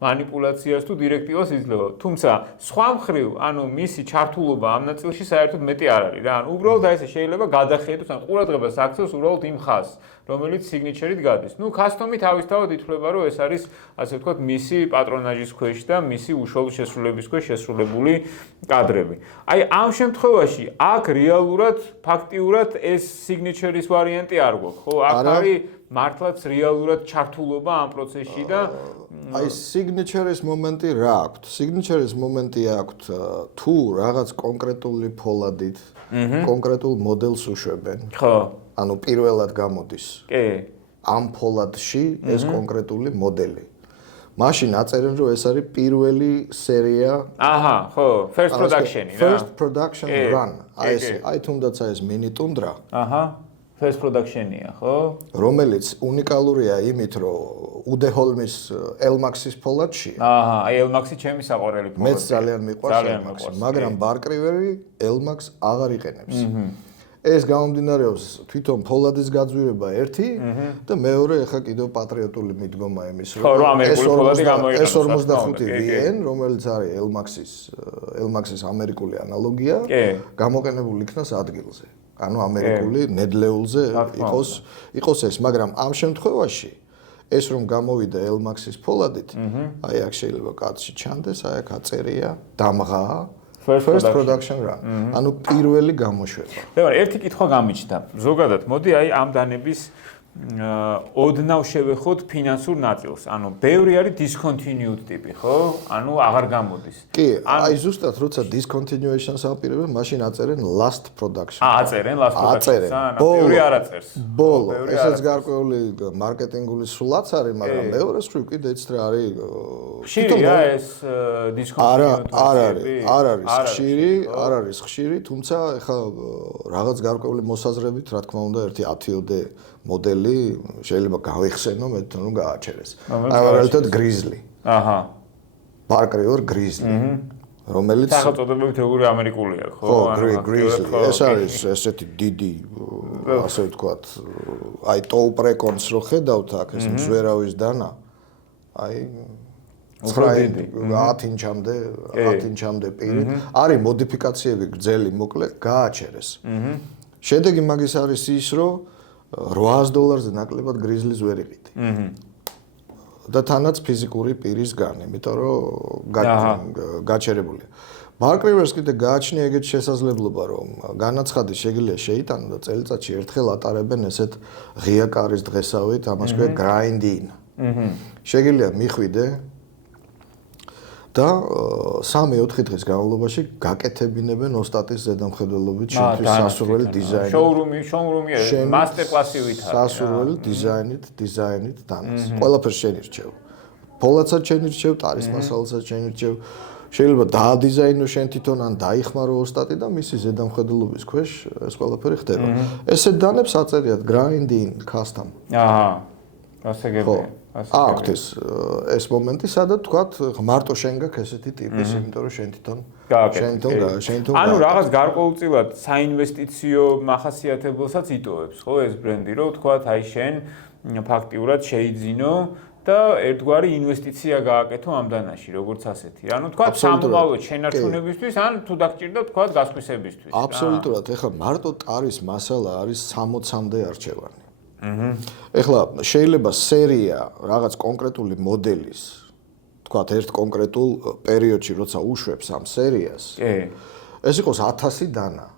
მანიპულაციას თუ დირექტივას იძლევა. თუმცა სხვა მხრივ, ანუ მისი ჩართულობა ამ ნაწილში საერთოდ მეტი არ არის რა. ანუ უბრალოდ აი ესე შეიძლება გადახედოს, ან ყურადღებას აქცევს უბრალოდ იმ ხაზს, რომელიც Signature-ით გადის. ნუ custom-ი თავისთავად ითვლება, რომ ეს არის ასე ვთქვათ მისი პატრონაჟის ქვეშ და მისი უშუალო შესრულების ქვეშ შესრულებული კადრები. აი ამ შემთხვევაში აქ რეალურად ფაქტიურად ეს Signature-ის ვარიანტი არ გვაქვს, ხო? აქ არის მართლაც რეალურად ჩართულობა ამ პროცესში და აი Signature-ის მომენტი რა აქვს? Signature-ის მომენტი აქვს თუ რაღაც კონკრეტული ფოლადით, კონკრეტულ მოდელს უშვებენ. ხო. ანუ პირველად გამოდის. კი. ამ ფოლადში ეს კონკრეტული მოდელი. მაშინ აწერენ რომ ეს არის პირველი სერია. აჰა, ხო, first production-ი რა. First production run. აი ეს, აი თუნდაც ეს mini tundra. აჰა. first production-ია, ხო? რომელიც უნიკალურია იმით, რომ უდეჰოლმის Elmax-ის ფოლადში. აჰა, აი Elmax-ი ჩემი საყვარელი ფოლადია. მეც ძალიან მიყვარს Elmax, მაგრამ ბარკრივერი Elmax აღარ იყენებს. ეს გამომდინარეობს თვითონ ფოლადის გაძვირება ერთი და მეორე ახლა კიდევ პატრიოტული მიდგომა იმის რომ ეს 45 VN რომელიც არის Elmax-ის ამერიკული ანალოგია გამოყენებული იქნას ადგილზე. ანუ ამერიკული ნედლეულზე იყოს ეს, მაგრამ ამ შემთხვევაში ეს რომ გამოვიდა Elmax-ის ფოლადით, აი აქ შეიძლება კადრში ჩანდეს, აი აქ აწერია დამღა First production run. ანუ პირველი გამოშვება. ლევან, ერთი კითხვა გამიჩნდა. ზოგადად, მოდი აი ამ დანების ოდნავ შევეხოთ ფინანსურ ნაწილს. ანუ ბევრი არის discontinued ტიპი, ხო? ანუ აღარ გამოდის. კი, აი ზუსტად როცა discontinuation-ს აპირებენ, მაშინ აწერენ last production. აწერენ last production-ს, ანუ ბევრი არ აწერს. ბოლო, ესეც გარკვეული მარკეტინგული სულაც არის, მაგრამ მეორე მხრივ კიდე ეც რა არის ხშირია ეს discontinued. არ არის ხშირი, თუმცა ეხა რაღაც გარკვეული მოსაზრებით, რა თქმა უნდა, ერთი 10-ოდე მოდელი შეიძლება გავიხსენო, მე თვითონ გააჩერეს. მაგალითად გრიზლი. აჰა. Park River გრიზლი. რომელიც სახელწოდებებით როგორი ამერიკულია, ხო? ხო, გრიზლი. ეს არის ესეთი დიდი, ასე ვთქვათ, აი Top Recons რო ხედავთ აქ, ეს მზვერავის დანა. აი 10 ინჩამდე პირი. არის მოდიფიკაციები გრძელი, მოკლე, გააჩერეს. შედეგი მაგის არის ის, რომ $800-ზე ნაკლებად გრიზლის ვერ იყიდი. და თანაც ფიზიკური პირისგან, იმიტომ რომ გაჩერებულია. Park Rivers კიდე გააჩნია ეგეთ შესაძლებლობა, რომ განაცხადი შეგიძლია შეიტანო და წელიწადში ერთხელ ატარებენ ესეთ ღია კარის დღესავით, ამას ქვია grind-in. შეგიძლია მიხვიდე და 3-4 დღის განმავლობაში გაკეთებინებენ ოსტატის ზედამხედველობით შენთვის სასურველი დიზაინით. შოურუმი მასტერკლასი ვითარ. სასურველი დიზაინით დანას. ყველაფერს შენ ირჩევ. ფოლადსაც შენ ირჩევ, ტარის მასალასაც შენ ირჩევ. შეიძლება დაადიზაინო შენ თვითონ ან დაიხმარო ოსტატი და მისი ზედამხედველობის ქვეშ ეს ყველაფერი ხდება. ესეთ დანებს აწერიათ grind-in custom. აჰა. გასაგებია. აქვთ ეს მომენტი, სადაც თქვათ, მარტო შენ გაქვს ესეთი ტიპის, იმიტომ რომ შენ თვითონ ანუ რაღაც გარკვეულწილად საინვესტიციო მახასიათებელსაც იტოვებს, ხო, ეს ბრენდი, რომ თქვათ, აი შენ ფაქტიურად შეიძინო და ერთგვარი ინვესტიცია გააკეთო ამ დანაში, როგორც ასეთი. ანუ თქვათ, სამომავლოდ შენარჩუნებისთვის, ან თუ დაგჭირდა, თქვათ, გასხვისებისთვის. აბსოლუტურად, ეხლა მარტო ტარის მასალა არის 60-მდე არჩევანი. ეხლა შეიძლება სერია რაღაც კონკრეტული მოდელის, თქვათ, ერთ კონკრეტულ პერიოდში, როცა უშვებს ამ სერიას, ეს იყოს 1000 დანა.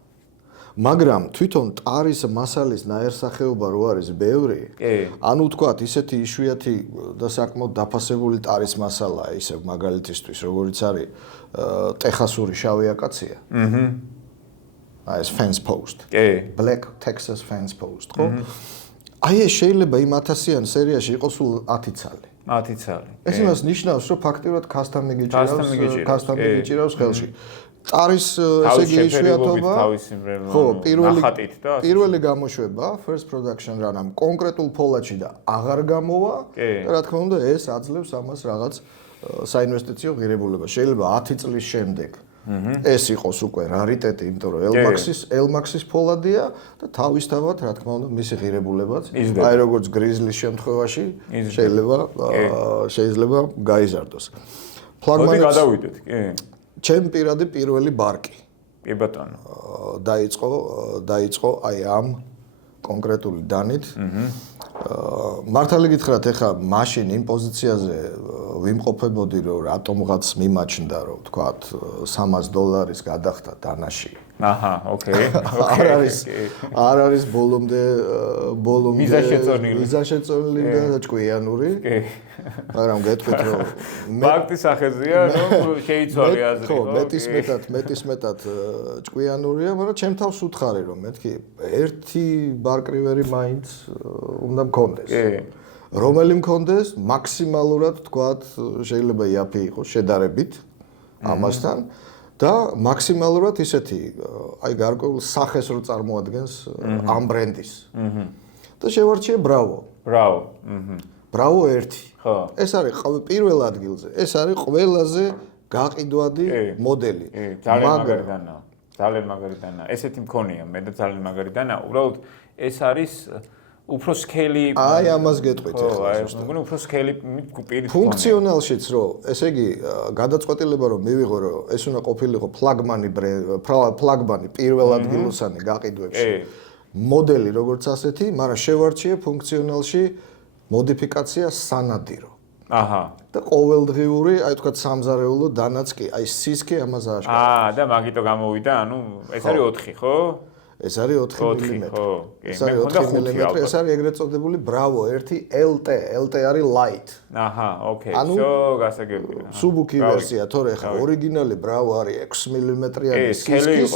მაგრამ თვითონ ტარის მასალის ნაერსახეობა რო არის ბევრი, ანუ თქვათ, ისეთი იშვიათი და საკმაოდ დაფასებული ტარის მასალაა, ისე მაგალითისთვის, როგორიც არის ტეხასური შავი აკაცია. აი ეს fence post. Black Texas fence post, ხო? აი ეს შეიძლება იმ 1000-იან სერიაში იყოს სულ 10 ცალი. 10 ცალი. ეს იმას ნიშნავს, რომ ფაქტიურად custom-ი გიჭირავს ხელში. ტარის ესე იგი იშვიათობა. ხო, პირველი გამოშვება, first production run ამ კონკრეტულ ფოლადში და აღარ გამოვა. რა თქმა უნდა, ეს აძლევს ამას რაღაც საინვესტიციო ღირებულებას. შეიძლება 10 წლის შემდეგ ეს იყოს უკვე რარიტეტი, იმიტომ რომ L-Max-ის ფოლადია და თავისთავად, რა თქმა უნდა, მისი ღირებულებაც, აი როგორც გრიზლის შემთხვევაში, შეიძლება გაიზარდოს. მოდი გადავიდეთ, კი. ჩემ პირადი პირველი ბარკი. კი ბატონო. დაიწყო აი ამ კონკრეტული დანით. მართალი გითხრათ, ეხა მაშინ იმ პოზიციაზე ვიმყოფებოდი, რომ რატომღაც მიმაჩნდა, რომ თქვათ $300 გადახდა დანაში. აჰა, ოკეი. არ არის ბოლომდე მიზანშეწონილი და ჭკვიანური. მაგრამ გეტყვით, რომ ფაქტის ახეზია, რომ შეიცვალე აზრი, ხო, მეტისმეტად ჭკვიანურია, მაგრამ ჩემ თავს უთხარი, რომ მეთქი ერთი Park River-ი მაინც უნდა მქონდეს. რომელი მქონდეს, მაქსიმალურად თქვათ, შეიძლება იაფი იყოს შედარებით ამასთან. და მაქსიმალურად ისეთი, აი გარკვეულ სახეს რო წარმოადგენს ამ ბრენდის. და შევარჩიე Bravo. Bravo 1. ხო. ეს არის პირველ ადგილზე. ეს არის ყველაზე გაყიდვადი მოდელი. ძალიან მაგარი დანა. ესეთი მქონია, მე და ძალიან მაგარი დანა. უბრალოდ ეს არის უფრო სკეილი. აი ამას გეტყვით ახლა. მგონი უფრო სკეილი პირით. ფუნქციონალშიც რო, ესე იგი, გადაწყვეტილება რომ მივიღო, რომ ეს უნდა ყოფილიყო ფლაგმანი პირველ ადგილოსანი გაყიდვებში. მოდელი როგორც ასეთი, მაგრამ შევარჩიე ფუნქციონალში მოდიფიკაცია სანადირო. აჰა. და ყოველდღიური, აი თქვა სამზარეულო დანაც კი, აი სისქე ამას ააშკარა. და მაგიტო გამოვიდა, ანუ ეს არის 4, ხო? ეს არის 4 მმ. ეს არის 4 მმ. ეს არის ეგრეთ წოდებული Bravo 1 LT. LT არის light. აჰა, ოკეი. შო გასაგებია. სუბუქი ვერსია, თორე ხა ორიგინალი Bravo არის 6 მმ-იანი სისქის.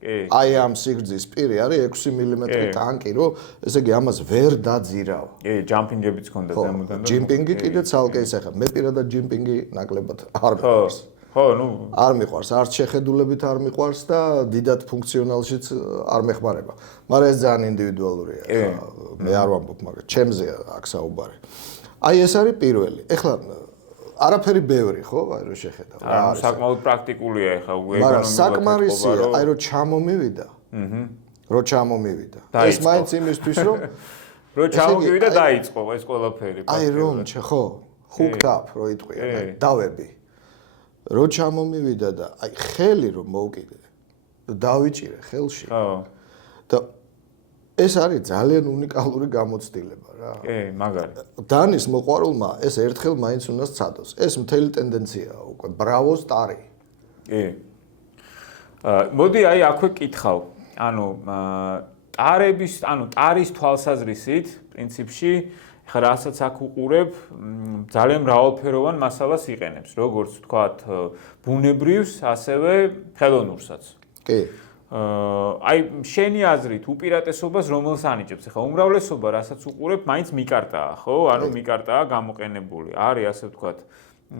აი ამ სიგრძის პირი არის 6 მმ ტანკი, რომ ესე იგი ამას ვერ დაძირავ. ჯამპინგებიც ქონდა ზემოდან. ჯიმპინგი კიდე ცალკე ის ახლა მე პირადად ჯიმპინგი ნაკლებად არ მიყვარს. არ მიყვარს, არც შეხედულებით არ მიყვარს და დიდად ფუნქციონალშიც არ მეხმარება. მაგრამ ეს ძალიან ინდივიდუალურია. მე არ ვამბობ, მაგრამ ჩემზე აქ საუბარი. აი ეს არის პირველი. ეხლა არაფერი ბევრი ხო, აი რომ შეხედავ. არა, საკმაოდ პრაქტიკულია ეხლა ეკონომიკურად. მაგრამ საკმარისია, აი რომ ჩამომივიდა. რომ ჩამომივიდა. ეს მაინც იმისთვის რომ ჩამომივიდა დაიწყო ეს ყველაფერი. აი რომ ხო, hooked up რო იტყვია, დავები. რო ჩამომივიდა და აი ხელი რომ მოვკიდე და დავიჭირე ხელში. ხო. და ეს არის ძალიან უნიკალური გამოცდილება რა. მაგარი. დანის მოყვარულმა ეს ერთხელ მაინც უნდა სცადოს. ეს მთელი ტენდენციაა უკვე Bravo-ს ტარი. მოდი აი აქვე კითხავ. ანუ ტარების, ანუ ტარის თვალსაზრისით პრინციპში ხა რასაც აქ უყურებ, ძალიან მრავალფეროვან მასალას იყენებს, როგორც ვთქვათ, ბუნებრივს, ასევე ხელოვნურსაც. კი. აი შენი აზრით უპირატესობას რომელს ანიჭებს? ხა უმრავლესობა რასაც უყურებ, მაინც მიკარტაა, ხო? ანუ მიკარტაა გამოყენებული. არის ასე ვთქვათ,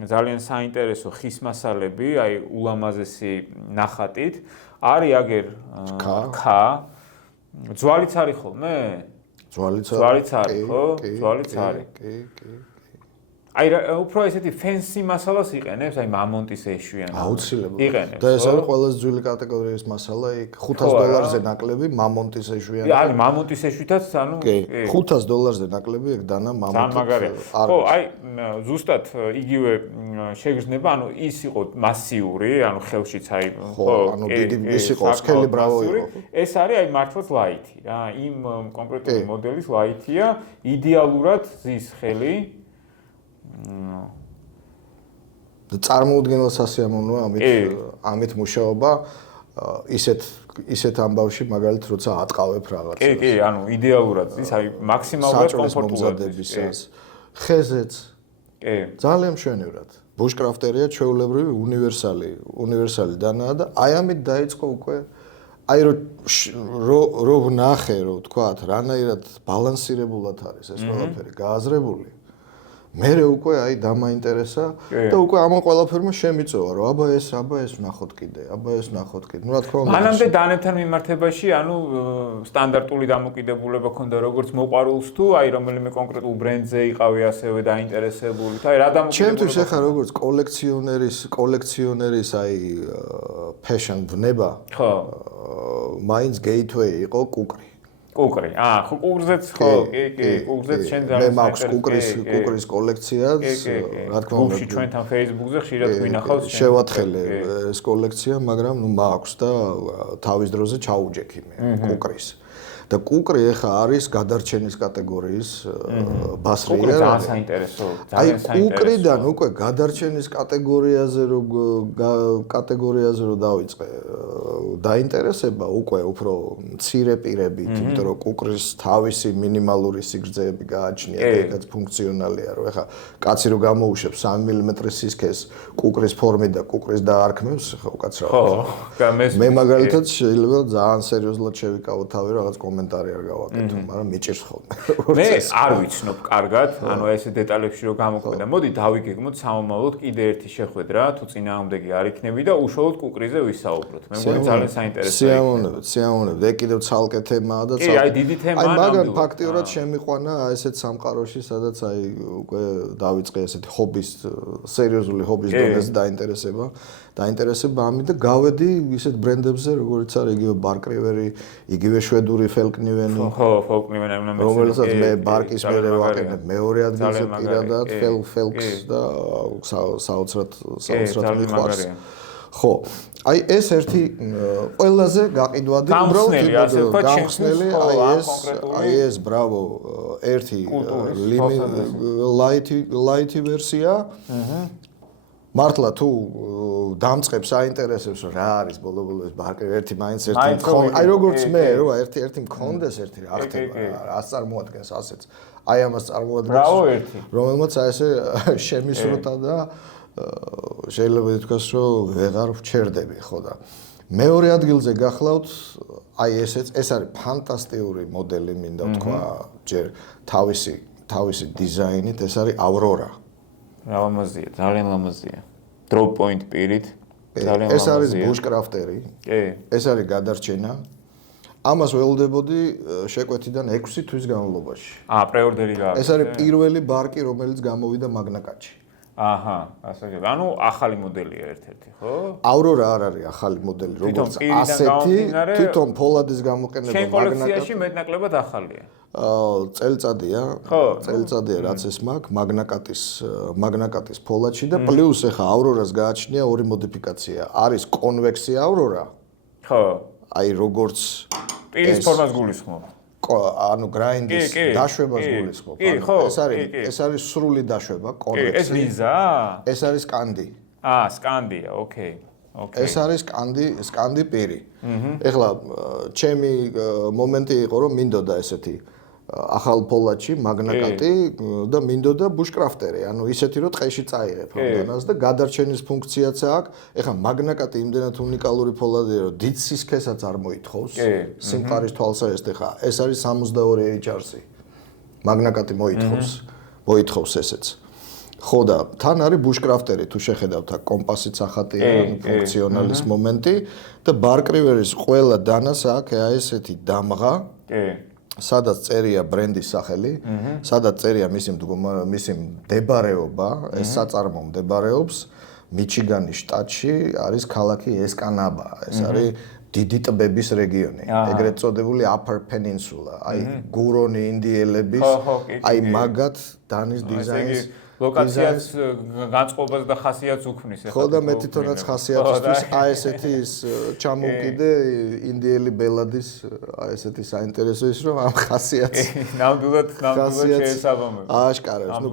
ძალიან საინტერესო ხის მასალები, აი ულამაზესი ნახატით. არის აგერ ქა. ძვალიც არის ხოლმე? ძვალიც არის, ხო? ძვალიც არის. კი. აი უფრო ესეთი ფენსი მასალას იყენებს, აი მამონტის ეშვიან. აუცილებლად. იყენებს. და ეს არის ყველაზე ძველი კატეგორიის მასალა, იქ $500-ზე ნაკლები მამონტის ეშვიანი. არის მამონტის ეშვითაც, ანუ $500-ზე ნაკლები ეგ დანა მამონტის. მაგარია. ხო, აი ზუსტად იგივე შეგრძნება, ანუ ის იყო მასიური, ანუ ხელშიც აი ხო, ანუ დიდი ის იყო, სქელი Bravo იყო. ეს არის აი მართლაც ლაითი რა, იმ კონკრეტული მოდელის ლაითია, იდეალურად ზის ხელი. და წარმოუდგენელ სასიამოვნოა ამით მუშაობა ისეთ ამბავში მაგალითად როცა ატყავებ რაღაცას. კი, ანუ იდეალურად ის აი მაქსიმალურად კომფორტულად. ხეზეც. კი. ძალიან მშვენივრად. ბუშკრაფტერია ჩვეულებრივი უნივერსალი დანაა და აი ამით დაიწყო უკვე აი რო ვნახე რომ თქვათ რანაირად ბალანსირებულად არის ეს ყველაფერი გააზრებული. მერე უკვე აი დამაინტერესა და უკვე ამ ყველაფერმა შემიწოვა რომ აბა ეს ვნახოთ კიდე, ну რა თქმა უნდა. მანამდე დანებთან მიმართებაში, ანუ სტანდარტული დამოკიდებულება ქონდა როგორც მოყვარულს თუ აი რომელიმე კონკრეტულ ბრენდზე იყავი ასევე დაინტერესებული. აი რა დამოკიდებულება. ჩემთვის ახლა როგორც კოლექციონერის აი fashion ვნება. ხო. მაინც gateway იყო კუკრი. კუკრი. ხო, კუკრზეც ხო, კი, კუკრზეც შენ ძალიან მე მაქვს კუკრის კოლექციაც, რა თქმა უნდა. გუშინ ჩვენთან Facebook-ზე ხშირად გვინახავს შენ. შევათხელე ეს კოლექცია, მაგრამ ნუ მაქვს და თავის დროზე ჩაუჯექი მე კუკრის. და კუკრი ახლა არის გადარჩენის კატეგორიის ბასრი. კუკრი ძალიან საინტერესო, ძალიან საინტერესო. აი კუკრიდან უკვე გადარჩენის კატეგორიაზე რო დავიწყე დაინტერესება უკვე უფრო მცირე პირებით, იმიტომ რომ კუკრის თავისი მინიმალური სიგრძეები გააჩნია და ეგაც ფუნქციონალია, რომ ახლა კაცი რო გამოუშვებს 3 მმ-ის სისქეს კუკრის ფორმით და კუკრის დაარქმევს, ხო უკაცრავად. ხო, მე მაგალითად შეიძლება ძალიან სერიოზულად შევიკავო თავი რაღაც კომენტარი არ გავაკეთო, მაგრამ მიჭირს ხოლმე. მე არ ვიცნობ კარგად, ანუ ესე დეტალებში რო გამოკვდა. მოდი დავიგეგმოთ სამომავლოდ კიდე ერთი შეხვედრა, თუ წინააღმდეგი არ იქნები და უშუალოდ კუკრიზე ვისაუბროთ. მე მგონი ძალიან საინტერესოა. სიამოვნებდა. ეგ კიდევ ცალკე თემაა და კი, აი დიდი თემაა. აი მაგან ფაქტიურად შემიყვანა ესეთ სამყაროში, სადაც აი უკვე დავიწყე ესეთი ჰობის, სერიოზული ჰობის დონეზე დაინტერესება ამით და გავედი ისეთ ბრენდებზე, როგორიც არის იგივე ბარკრივერი, იგივე შვედური ფელკნივენი. ხო, ფელკნივენი უნდა მეცნიერო. რომელსაც მე ბარკის მერე ვაყენებ მეორე ადგილზე პირადად ფელკს და საოცრად მიყვარს. ხო, აი ეს ერთი ყველაზე გაყიდვადი უბრალოდ გამხსნელი აი ეს Bravo 1 light ვერსია. მართლა თუ დამწყებს აინტერესებს რა არის ბოლო-ბოლო ეს ბარკერი ერთი მაინც ერთი მქონდა აი როგორც მე რო ერთი მქონდეს ერთი რა ხდება რას წარმოადგენს ასეც აი ამას წარმოადგენს რომელმაც აი ესე შემისროთა და შეიძლება ითქვას რომ ვეღარ ვჩერდები ხო და მეორე ადგილზე გახლავთ აი ეს არის ფანტასტიკური მოდელი მინდა ვთქვა ჯერ თავისი დიზაინით ეს არის ავრორა ლამაზია, ძალიან ლამაზია. Drop point პირით, ძალიან ლამაზია. ეს არის bushcrafteri. კი. ეს არის გადარჩენა. ამას ველოდებოდი შეკვეთიდან 6 თვის განმავლობაში. პრეორდერი გააკეთა. ეს არის პირველი ბარკი, რომელიც გამოვიდა მაგნაკატში. აჰა, ასე იგი. ანუ ახალი მოდელია ერთ-ერთი, ხო? ავრორა არ არის ახალი მოდელი, როგორც ასეთი, თვითონ ფოლადის გამოყენება მაგნაკატში. შენ კოლექციაში მეტნაკლებად ახალია. წელწადია რაც ეს მაქვს მაგნაკატის ფოლადში და პლუს ახლა ავრორას გააჩნია ორი მოდიფიკაცია არის კონვექსი ავრორა ხო აი როგორც პირის ფორმას გულისხმობ ანუ გრაინდის დაშვებას გულისხმობ ეს არის სრული დაშვება კონვექსი ეს ლიზა ეს არის სკანდი სკანდია ოკეი ეს არის სკანდი პირი ეხლა ჩემი მომენტი იყო რომ მინდოდა ესეთი ახალ ფოლადში მაგნაკატი და მინდოდა bushcrafteri, ანუ ისეთი რომ ტყეში წაიღებ ამდენას და გადარჩენის ფუნქციაც აქვს. ეხლა მაგნაკატი იმდენად უნიკალური ფოლადია, რომ დიდ სისქესაც არ მოითხოვს. სიმყარის თვალსაჩინო ეხლა ეს არის 62 HRC. მაგნაკატი მოითხოვს ესეც. ხო და თან არის bushcrafteri, თუ შეხედავთ აქ კომპასიც ახატია, ფუნქციონალის მომენტი და ბარკრივერის ყველა დანას აქვს ესეთი დამღა. სადაც წერია ბრენდის სახელი, სადაც წერია მისი მდებარეობა, ეს საწარმო მდებარეობს მიჩიგანის შტატში, არის ქალაქი ესკანაბა. ეს არის დიდი ტბების რეგიონი, ეგრეთ წოდებული Upper Peninsula, აი გურონი ინდიელების, აი მაგათ დანის დიზაინს ლოკაციას განწყობას და ხასიათს უქმნის ხო და მე თვითონაც ხასიათისთვის აი ესეთი ჩამოვკიდე ინდიელი ბელადის აი ესეთი საინტერესო ის რომ ამ ხასიათს ნამდვილად შეესაბამება აშკარებს ნუ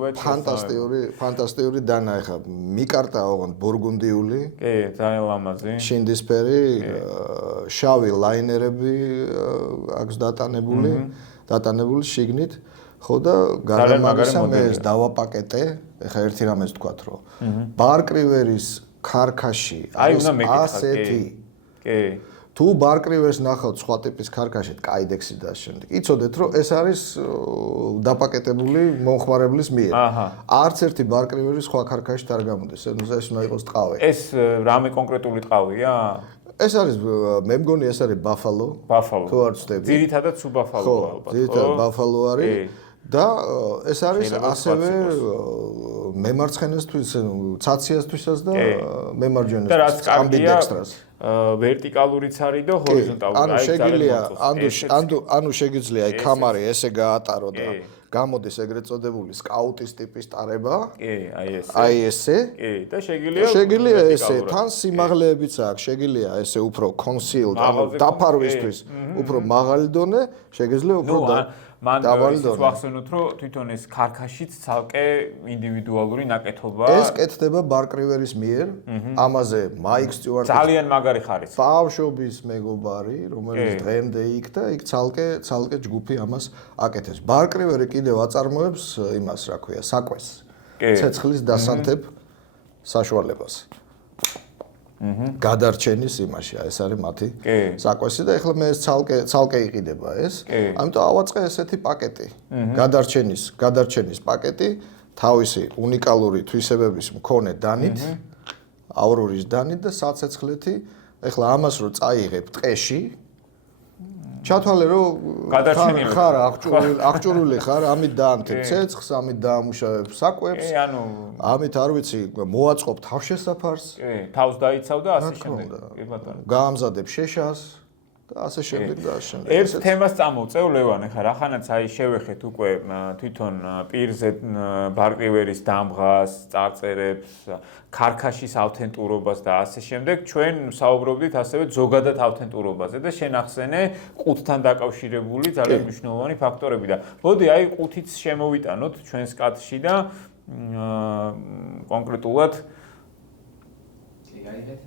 ფანტასტიკური დანა ეხა მიკარტა ოღონდ ბურგუნდიული კი ძალიან ლამაზი შინდისფერი შავი ლაინერები აქვს დატანებული შიგნით ხო და გარემაგისა მე ეს დავაპაკეტე, ეხა ერთი რამეს ვთქვათ, რომ ბარკრივერის ქარქაში არის ასეთი. კი. თუ ბარკრივერს ნახავთ სხვა ტიპის ქარქაშით, კაიდექსი და შემდეგ, იცოდეთ, რომ ეს არის დაპაკეტებული მომხმარებლის მიერ. არც ერთი ბარკრივერი სხვა ქარქაშით არ გამოდის, ეს უნდა იყოს ტყავი. ეს რამე კონკრეტული ტყავია? ეს არის მე მგონი ეს არის ბაფალო. თუ არ ვცდები. ძირითადად სუ ბაფალოა ალბათ. ძირითადად ბაფალო არის. და ეს არის ასევე მემარცხენესთვის, ცაციასთვისაც და მემარჯვენესთვის, ამბიდექსტრას. ვერტიკალურიც არის და ჰორიზონტალური. ანუ შეგიძლია აი კამარი ესე გაატარო და გამოდის ეგრეთ წოდებული სკაუტის ტიპის ტარება. კი, აი ესე. კი, და შეგიძლია ესე, თან სიმაღლეებიც აქვს, შეგიძლია ესე უფრო concealed, ანუ დაფარვისთვის, უფრო მაღალი დონე, შეგიძლია უფრო მან ვახსენოთ, რომ თვითონ ეს ქარქაშიც ცალკე ინდივიდუალური ნაკეთობაა. ეს კეთდება ბარკრივერის მიერ, ამაზე მაიკ სტიუარტი ძალიან მაგარი ხარისხი. ბავშვობის მეგობარი, რომელიც დღემდე იქ და იქ ცალკე ჯგუფი ამას აკეთებს. ბარკრივერი კიდევ აწარმოებს იმას, რა ქვია, საკვეს. ცეცხლის დასანთებ საშუალებას. გადარჩენის იმაში, ეს არის მათი საკვესი და ეხლა მე ეს ცალკე იყიდება ეს. ამიტომ ავაწყე ესეთი პაკეტი. გადარჩენის პაკეტი, თავისი უნიკალური თვისებების მქონე დანით, ავრორის დანით და საცეცხლეთი. ეხლა ამას რო წაიღებ ტყეში, ჩათვალე რომ ხარ აღჭურვილი ხარ, ამით დაამთებ ცეცხლს, ამით დაამუშავებ საკვებს. ამით არ ვიცი, მოაწყობ თავშესაფარს. თავს დაიცავ და ასე შემდეგ. კი ბატონო. გაამზადებ შეშას და ასე შემდეგ და ასე შემდეგ. ერთ თემას წამოვწევ ლევან, ხა რახანაც აი შევეხეთ უკვე თვითონ პირზე ბარკრივერის დამღას, წარწერებს, ქარქაშის ავთენტურობას და ასე შემდეგ, ჩვენ საუბრობდით ასევე ზოგადად ავთენტურობაზე და შენ ახსენე ყუთთან დაკავშირებული ძალიან მნიშვნელოვანი ფაქტორები და მოდი აი ყუთიც შემოვიტანოთ ჩვენს კადრში და კონკრეტულად გაიგეთ?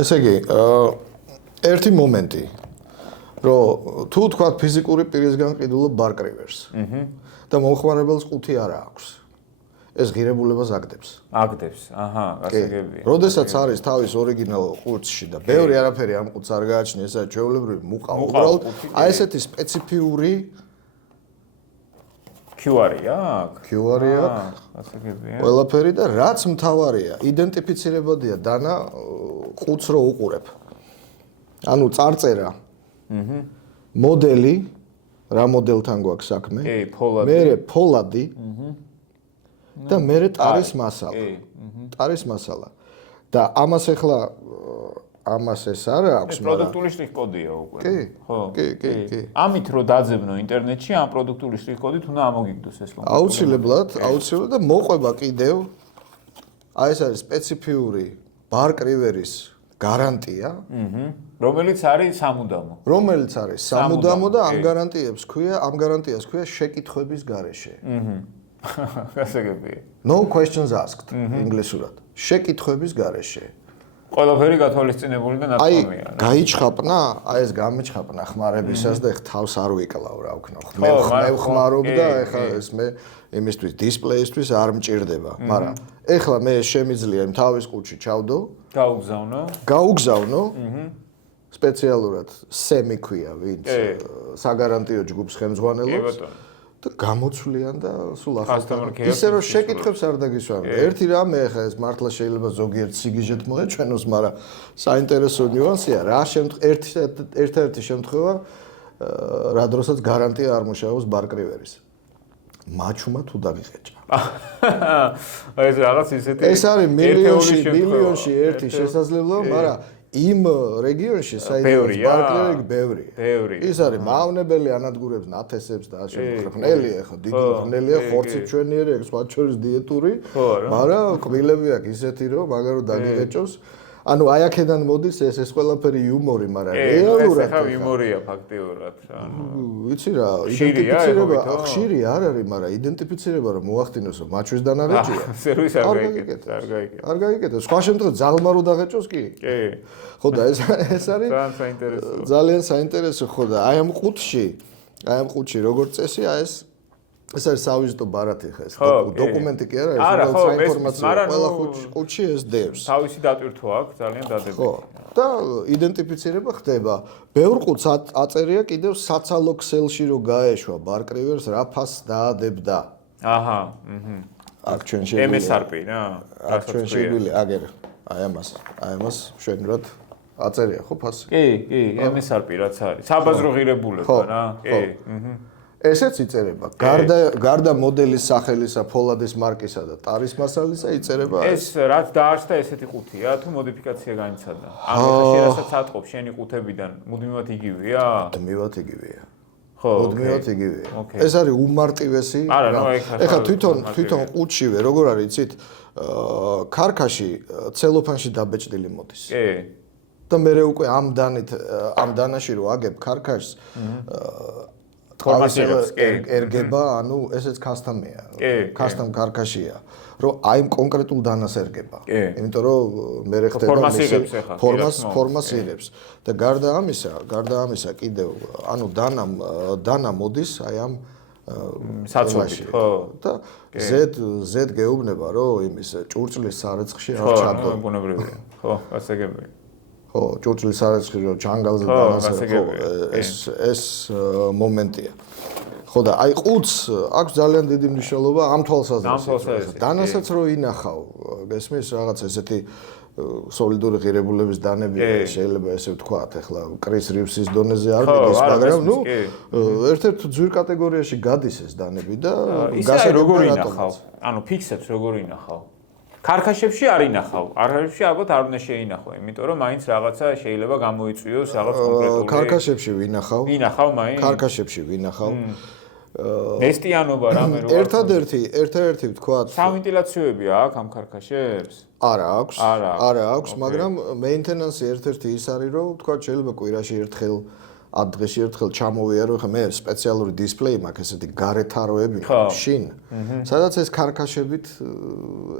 ესე იგი, ერთი მომენტი, რომ თუ თქვა ფიზიკური პირისგან ყიდულობ ბარკრივერს. და მომხმარებელს ყუთი არ აქვს. ეს ღირებულებას აგდებს. აგდებს. აჰა, გასაგებია. როდესაც არის თავის ორიგინალ ყუთში და ბევრი არაფერი ამ ყუთს არ გააჩნია, ესა ჩვეულებრივი მუყა, უბრალოდ აი ესეთი სპეციფიური QR-ია აქვს? QR-ია აქვს. გასაგებია. ყველაფერი და რაც მთავარია, იდენტიფიცირებადია დანა ყუთს რო უყურებ. ანუ წარწერა. მოდელი, რა მოდელთან გვაქვს საქმე? კი, ფოლადი. მერე ფოლადი. და მერე ტარის მასალა. ტარის მასალა. და ამას ახლა ამას ეს არ აქვს, მაგრამ პროდუქტული შტრიხ-კოდია უკვე. კი. ხო. კი. ამით რო დაძებნო ინტერნეტში, ამ პროდუქტული შტრიხ-კოდით უნდა ამოგიგდოს ეს კომპიუტერი. აუცილებლად და მოყვება კიდევ აი ეს არის სპეციფიური ბარკრივერის გარანტია, რომელიც არის სამუდამო. რომელიც არის სამუდამო და ამ გარანტიას ქვია შეკითხვების გარეშე. გასაგებია. No questions asked ინგლისურად. შეკითხვების გარეშე. ყველაფერი გათვალისწინებული და ნათქვამია. აი, გაიჩხაპნა, აი ეს გამიჩხაპნა ხმარებისას და ეხ თავს არ ვიკლავ რა ვქნა. მე ვხმარობ და ეხა ეს მე იმისთვის დისპლეისთვის არ მჭირდება, მაგრამ ეხლა მე შემიძლია იმ თავის ყუთში ჩავდო, გაუგზავნო. სპეციალურად სემი ქვია, ვინც საგარანტიო ჯგუფს ხელმძღვანელობს. და გამოცვლიან და სულ ახალ ისე რომ შეკითხვებს არ დაგისვამთ. ერთი რამე ახლა ეს მართლა შეიძლება ზოგიერთ სიგიჟეთ მოეჩვენოს, მაგრამ საინტერესო ნიუანსია რა ერთ-ერთი შემთხვევა რა დროსაც გარანტია არ მუშაობს ბარკრივერის. მაჩუმა თუ დაგიღეჭა. აი ეს რაღაც ისეთი ეს არის მილიონში ერთი შესაძლებლობა, მაგრამ იმ რეგიონში საერთოდ ბარკლერი ბევრია. ის არის მავნებელი ანადგურებს ნათესებს და ასე ხნელია ხო, დიდი ხნელია, ხორცი ჩვენიერი, ეგ სხვა შორის დიეტური, მაგრამ კბილები აქვს ისეთი რომ მაგარო დაგიგეჭოს. ანუ აი აქედან მოდის ეს ყველაფერი იუმორი, მაგრამ რეალურად ეს ხა იუმორია ფაქტიურად. ანუ ვიცი რა, იდენტიფიცირება ხშირი არ არის, მაგრამ იდენტიფიცირება რომ მოახდინოს რომ მაჩვის დანარეჯია. სერვის არ გაიგეთ. არ გაიგეთ. სხვა შემთხვევაში ძალმა რო დაღეჭოს კი? კი. ხო და ეს არის ძალიან საინტერესო. ძალიან საინტერესო ხო და აი ამ ყუთში როგორც წესი აი ეს არის სავიზიტო ბარათი ხა ეს დოკუმენტი კი არა, ეს საინფორმაციო ყველა ყუთში ეს დევს. თავისი დატვირთვა აქვს ძალიან დადებითი. ხო. და იდენტიფიცირება ხდება. ბევრ ყუთს აწერია კიდევ საცალო ქსელში რო გაეშვა ბარკრივერს რა ფასს დაადებდა. აჰა, აქ ჩვენ შეგვიძლია MSRP რა. აქ ჩვენ შეგვიძლია აგერ აი ამას შეგრად აწერია ხო ფასი? კი, MSRP რაც არის. საბაზრო ღირებულება რა. კი, ესეც იწერება. გარდა მოდელის სახელისა, ფოლადის მარკისა და ტარის მასალისა იწერება ეს რაც დაარსდა ესეთი ყუთია თუ მოდიფიკაცია განიცადა. ამ ხაში რასაც ატყობ შენი ყუთებიდან მუდმივად იგივეა? მუდმივად იგივეა. ხო, მუდმივად იგივეა. ეს არის უმარტივესი. ეხლა თვითონ ყუთშივე როგორ არის იცით? ქარქაში ცელოფანში დაბეჭდილი მოდის. კი. და მე უკვე ამ დანაში რო აგებ ქარქაშს ფორმაციებს ერგება, ანუ ესეც custom-ია. custom ქარქაშია, რომ აი კონკრეტულ დანას ერგება. იმიტომ რომ მე ხდება ფორმას იღებს და გარდა ამისა კიდევ ანუ დანა მოდის აი ამ საწოლში, ხო. და Z გეუბნება რომ იმის ჭურჭლის სარეცხში არ ჩადო. ხო, ბუნებრივია. ხო, გასაგებია. ხო, ჭურჭლის სარეცხში რომ ჯანგალზე დანასე ხო, ეს მომენტია. ხო და აი ყუთს აქვს ძალიან დიდი მნიშვნელობა ამ თვალსაზრისით. დანასაც რო ინახავ, გესმის რაღაც ესეთი სოლიდური ღირებულების დანები შეიძლება ესე ვთქვათ, ახლა კრის რივსის დონეზე არ მიდის, მაგრამ ნუ ერთ-ერთ ძვირ კატეგორიაში გადის ეს დანები და გასა როგორ ინახავ? ანუ ფიქსებს როგორ ინახავ? ქარქაშებში არ ინახავ. არხებში ალბათ არ უნდა შეინახო, იმიტომ რომ მაინც რაღაცა შეიძლება გამოიწვიოს რაღაც კონკრეტული. ქარქაშებში ვინახავ? ვინახავ მაინც? ქარქაშებში ვინახავ. ნესტიანობა რამე რო ერთადერთი ვთქვათ. სავენტილაციოები აქვს ამ ქარქაშებს? არა აქვს, მაგრამ მეინტენანსი ერთ-ერთი ის არის, რომ ვთქვათ შეიძლება კვირაში ერთხელ 10 დღეში ერთხელ ჩამოვიარო, ხა მე სპეციალური დისპლეი მაქვს, ესეთი გარე თაროები შინ, სადაც ეს ქარქაშებით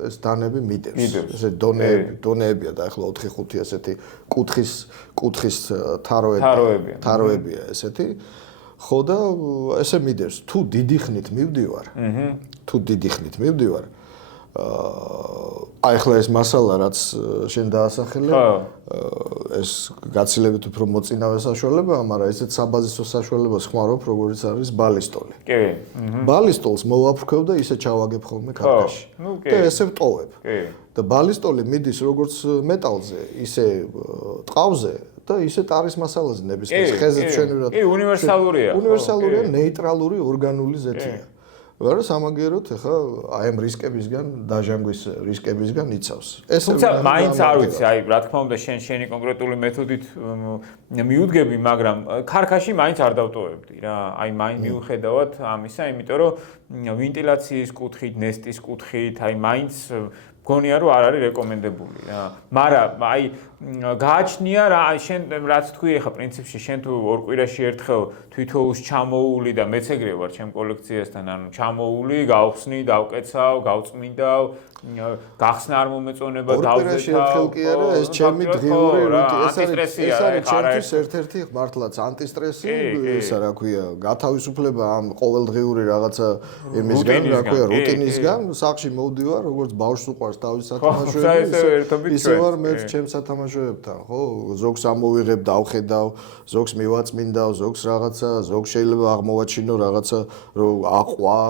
ეს დანები მიდევს. ესე დონეებია და ახლა 4-5 ესეთი კუთხის თაროებია ესეთი. ხო და ესე მიდევს. თუ დიდი ხნით მივდივარ, აი ახლა ეს მასალა რაც შენ დაასახელე, ეს გაცილებით უფრო მოწინავე საშუალებაა, მაგრამ ესეც საბაზისო საშუალებას ხმარობ, როგორც არის ბალისტოლი. კი. ბალისტოლს მოვაფრქვევ და ისე ჩავაგებ ხოლმე ქარქაში. და ესე ვტოვებ. და ბალისტოლი მიდის როგორც მეტალზე, ისე ტყავზე და ისე ტარის მასალაზე ნებისმიერ ხეზე ჩვენურად. კი, უნივერსალურია. უნივერსალურია, ნეიტრალური ორგანული ზეთია. ვარა სამაგეროთ ახლა აი ამ რისკებისგან, დაჟანგვის რისკებისგან იცავს. თუმცა მაინც არ ვიცი, აი რა თქმა უნდა შენი კონკრეტული მეთოდით მიუდგები, მაგრამ ქარქაში მაინც არ დავტოვებდი რა. აი მაინც მიუხედავად ამისა, იმიტომ რომ ვენტილაციის კუთხით, ნესტის კუთხით, აი მაინც გონია რომ არ არის რეკომენდებული რა. მაგრამ აი გააჩნია რა შენ რაც თქვი ახლა პრინციპში შენ თუ ორ კვირაში ერთხელ თვითოულს ჩამოული და მეც ეგრე ვარ ჩემ კოლექციასთან ანუ ჩამოული, გავხსნი, დავკეცავ, გავწმინდავ, გახსნა არ მომეწონება დავზეთავ. კი არა, ეს ჩემი დღიური რუტინა, ეს არის ჩემთვის ერთ-ერთი მართლაც ანტისტრესი, ესა რა ქვია, გათავისუფლება ამ ყოველდღიური რაღაცა იმისგან, რა ქვია, რუტინისგან, სახლში მოვდივარ, როგორც ბავშვს უყვარს თავის სათამაშოები, ისე ვარ მე ჩემ სათამაშოებთან, ხო? ზოგს ამოვიღებ, დავხედავ, ზოგს მივაწმინდავ, ზოგს რაღაცა, ზოგს შეიძლება აღმოვაჩინო რაღაცა, რომ აყვა,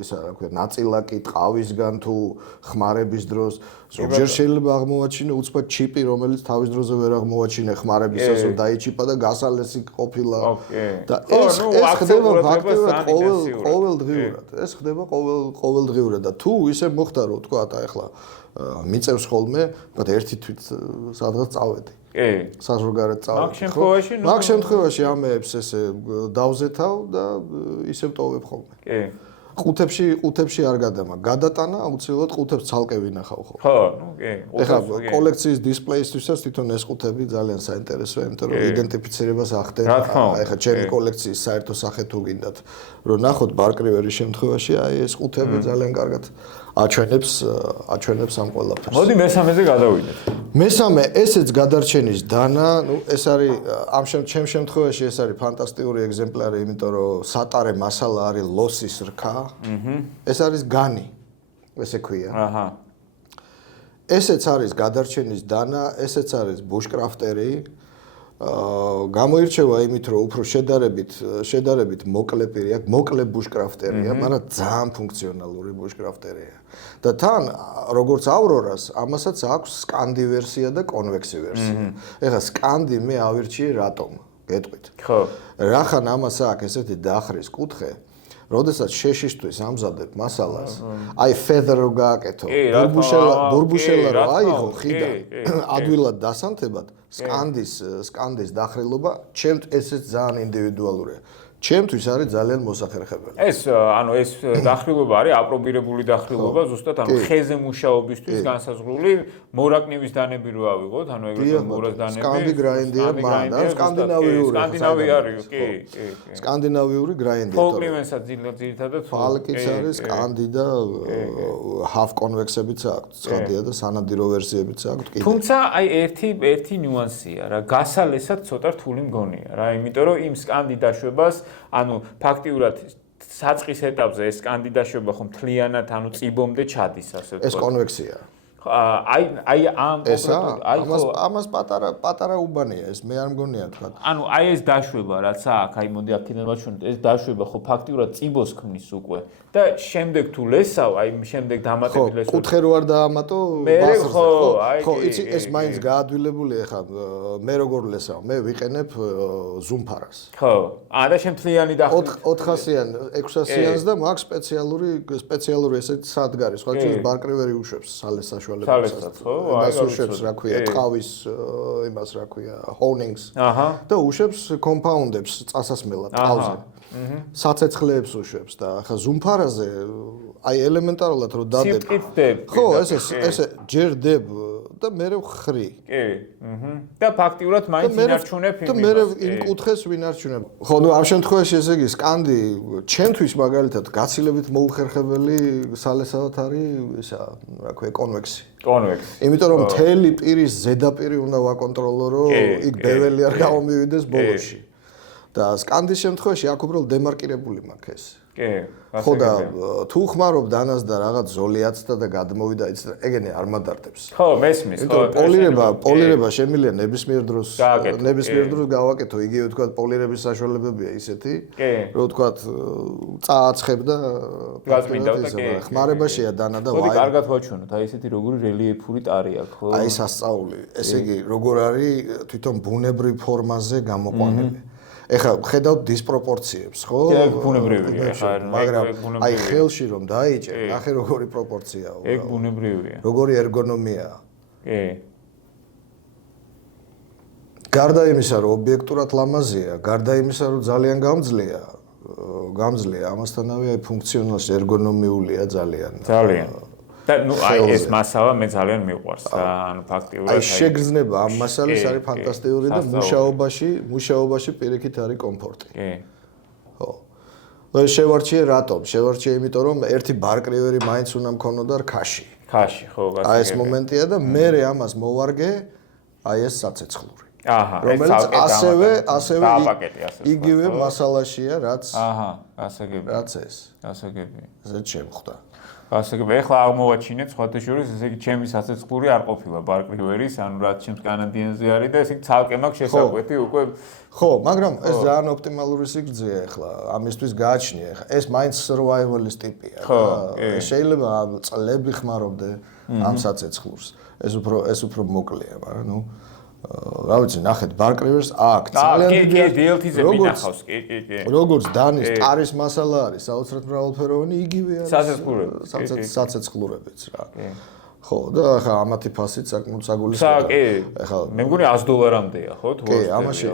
ისა რა ქვია, ნაწილაკი ტყავისგან თუ ხმარების დროს, ზოგჯერ შეიძლება აღმოვაჩინო უცბად ჩიპი, რომელიც თავის დროზე ვერ აღმოვაჩინე ხმარებისას, რომ დაიჩიპა და გასალესი ყოფილა. და ეს ხდება ფაქტობრივად ყოველდღიურად. ეს ხდება ყოველდღიურად და თუ ისე მოხდა, რომ თქვა ახლა მიწევს ხოლმე, ვთქვათ ერთი თვით სადღაც წავედი. კი. საზღვარგარეთ წავედი. მაგ შემთხვევაში ამეებს ესე დავზეთავ და ისე ვტოვებ ხოლმე. კი. ყუთებში არ გადამა. გადატანა აუცილებლად ყუთებს ცალკე ვინახავ ხოლმე. ხო, ნუ კი. ეხლა კოლექციის დისპლეისთვისაც თვითონ ეს ყუთები ძალიან საინტერესოა, იმიტომ რომ იდენტიფიცირებას ახდენ. ეხლა ჩემი კოლექციის საერთო სახე თუ გინდათ, რომ ნახოთ ბარკრივერის შემთხვევაში, აი ეს ყუთები ძალიან კარგად აჩვენებს ამ ყველაფერს. მოდი მესამეზე გადავიდეთ. მესამე ესეც გადარჩენის დანა, ნუ ეს არის ამ ჩემ შემთხვევაში ეს არის ფანტასტიკური ეგზემპლარი, იმიტომ რომ სატარე მასალა არის ლოსის რქა. ეს არის განი, ესე ქვია. აჰა. ესეც არის გადარჩენის დანა, ესეც არის ბუშკრაფტერი. გამოირჩევა იმით, რომ უფრო შედარებით მოკლე პირი აქვს, მოკლე ბუშკრაფტერია, მაგრამ ძალიან ფუნქციონალური ბუშკრაფტერია. და თან, როგორც ავრორას, ამასაც აქვს სკანდი ვერსია და კონვექსი ვერსია. ეხლა სკანდი მე ავირჩიე რატომ? გეტყვით. ხო. რახან ამას აქვს ესეთი დაახრის კუთხე, როდესაც შეშიშთვის ამზადებ მასალას, აი feather რო გააკეთო, ბურბუშელა რო აიღო ხიდან, ადვილად დასანთებად, სკანდის დახრილობა, ჩემთვის ესეც ძალიან ინდივიდუალურია. ჩემთვის არის ძალიან მოსახერხებელი. ეს დახრილობა არის აპრობირებული დახრილობა, ზუსტად ხეზე მუშაობისთვის განსაზღვრული, მორაკნივის დანები რო ავიღოთ, ეგრეთ მორას დანები. სკანდი გრაინდია, მანდა, სკანდინავიური, კი. სკანდინავიური გრაინდია. ფოლკნივენსაც ძირითადად ფალკიც არის, სკანდი და half კონვექსებიც აქვს, ცხადია და სანადირო ვერსიებიც აქვს კიდე. თუმცა აი ერთი ნიუანსია რა, გასალესად ცოტა რთული მგონია რა, იმიტომ რომ იმ სკანდი დაშვებას ანუ ფაქტიურად საწყის ეტაპზე ეს სკანდი დაშვება ხომ მთლიანად ანუ წიბომდე ჩადის ასე ვთქვათ. ეს კონვექსია. აი ამ ამას პატარა უბანია ეს მე არ მგონია თქვა. ანუ აი ეს დაშვება რაც აქვს, აი მოდი აქედან ვაჩვენოთ, ეს დაშვება ხო ფაქტიურად წიბოს ქმნის უკვე და შემდეგ თუ ლესავ, აი შემდეგ დამატებით ლესავ. კუთხე რო არ დაამატო ბაზარზე. ხო, იცი ეს მაინც გაადვილებული ახლა მე როგორ ლესავ, მე ვიყენებ ზუმფარას. ხო. და შემთლიანი დახვით 400-იან, 600-იანს და მაქვს სპეციალური ესეთ სადგარი, სხვა ჩემს ბარკრივერი უშვებს სალეს საშუალებებს. იმას უშვებს, რა ქვია, ტყავის იმას რა ქვია, ჰოუნინგს. და უშვებს კომპაუნდებს წასასმელად ტყავზე. საცეცხლეებს უშვებს და ახლა ზუმფარაზე აი ელემენტარულად რომ დადებ. სიფტკიცდებ. ხო, ესე ჯერდებ და მერე ხრი. კი. და ფაქტიურად მაინც ინარჩუნებ იმას. და მერე იმ კუთხეს ვინარჩუნებ. ხო, ნუ ამ შემთხვევაში ესე იგი სკანდი ჩემთვის მაგალითად გაცილებით მოუხერხებელი სალესავად არის ისა, რა ქვია, კონვექსი. კონვექსი. იმიტომ რომ მთელი პირის ზედაპირი უნდა ვაკონტროლო, რომ იქ ბეველი არ გამომივიდეს ბოლოში. და სკანდის შემთხვევაში აქ უბრალოდ დემარკირებული მაქვს ეს. კი, ხო და თუ ხმარობ დანას და რაღაც ზოლიაცდა და გადმოვიდა იცი ეგენი არ მადარდებს. ხო, მესმის, ხო. პოლირება შემიძლია ნებისმიერ დროს გავაკეთო, იგივე თქვა პოლირების საშუალებებია ისეთი, რომ თქვა წააცხებ და გაწმინდავ და კი. ხმარებაშია დანა და ვაი. მოდი კარგად ვაჩვენოთ, აი ესეთი როგორი რელიეფური ტარი აქვს, ხო? აი სასწაული, ესე იგი როგორ არის თვითონ ბუნებრივ ფორმაზე გამოყვანილი. ეხლა ხედავთ დისპროპორციებს, ხო? ეგ ბუნებრივია, მაგრამ აი ხელში რომ დაიჭე, ნახე როგორი პროპორციაა. ეგ ბუნებრივია. როგორი ერგონომიაა. კი. გარდა იმისა, რომ ობიექტურად ლამაზია, გარდა იმისა, რომ ძალიან გამძლეა, ამასთანავე აი ფუნქციონალს ერგონომიულია ძალიან. ძალიან. და ნუ აი ეს მასალა მე ძალიან მიყვარს და ანუ ფაქტიურად აი შეგრძნება ამ მასალის არის ფანტასტიკური და მუშაობაში პირიქით არის კომფორტი. კი. ხო. შევარჩიე რატომ? შევარჩიე იმიტომ რომ ერთი ბარკრივერი მაინც უნდა მქონოდა რქაში. ხაში, ხო, გასაგებია. აი ეს მომენტია და მე ამას მოვარგე აი ეს საცეცხლური. აჰა, რომელიც ასევე იგივე მასალაშია, რაც გასაგებია. რაც ეს. გასაგებია. ზედ შემხვდა. გასაგებია, ეხლა აღმოვაჩინეთ სხვათა შორის, ესე იგი ჩემი საცეცხლური არ ყოფილა ბარკრივერის, ანუ რაც ჩემს კანადიენზე არის და ესე იგი ცალკე მაქვს შესაკვეთი უკვე. ხო, მაგრამ ეს ძალიან ოპტიმალური სიგრძეა ეხლა, ამისთვის გააჩნია. ეხლა ეს მაინც survival-ის ტიპია. შეიძლება წლები ხმარობდე ამ საცეცხლურს. ეს უფრო მოკლეა, მაგრამ ნუ რა ვიცი, ნახეთ ბარკრივერს აქ ძალიან დიდი DLT-ზე მინახავს, კი. როგორც დანის ტარის მასალა არის, საოცრად მრავალფეროვანი, იგივე არის საცეცხლურებიც რა. ხო, და ახლა ამათი ფასით საკმაოდ საგულისხმოა. ახლა მე მგონი $100-მდეა, ხო? თუ კი, ამაში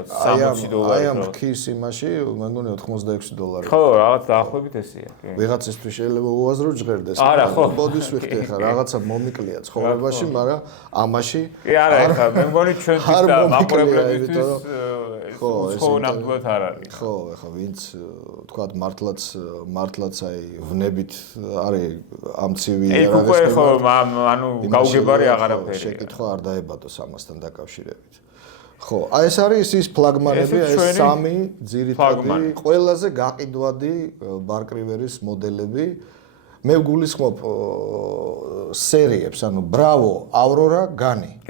აი ამ ქის იმაში მე მგონი $86. ხო, რაღაც დაახლოებით ესეა, კი. ვიღაცისთვის შეიძლება უაზრო ჟღერდეს. არა, ხო. ბოდის ვიხდი ახლა რაღაცა მომიკლია ცხოვრებაში, მაგრამ ამაში კი, არა, ახლა მე მგონი ჩვენთვის და მაყურებლებისთვის ხო, ნამდვილად არ არის. ხო, ახლა ვინც თქვათ მართლაც აი ვნებით არის ამ ცივი იარაღის ხო, ანუ გაუგებარი აღარაფერია. შეკითხვა არ დაებადოს ამასთან დაკავშირებით. ხო, აი ეს არის ის ფლაგმანები, ეს სამი ძირითადი ყველაზე გაყიდვადი ბარკრივერის მოდელები. მე ვგულისხმობ სერიებს, ანუ Bravo, Aurora, Gani.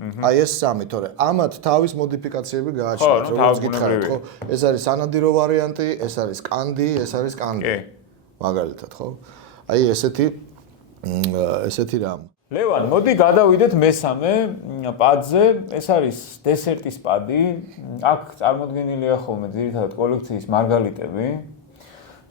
აი ეს სამი, თორე ამათ თავის მოდიფიკაციები გააჩნიათ, როგორც გითხარით, ხო? ეს არის სანადირო ვარიანტი, ეს არის კანდი, ეს არის კანდი. მაგალითად, ხო? აი ესეთი რამ. ლევან, მოდი გადავიდეთ მესამე პადზე. ეს არის დესერტის პადი. აქ წარმოდგენილია ხოლმე ძირითადად კოლექციის მარგალიტები.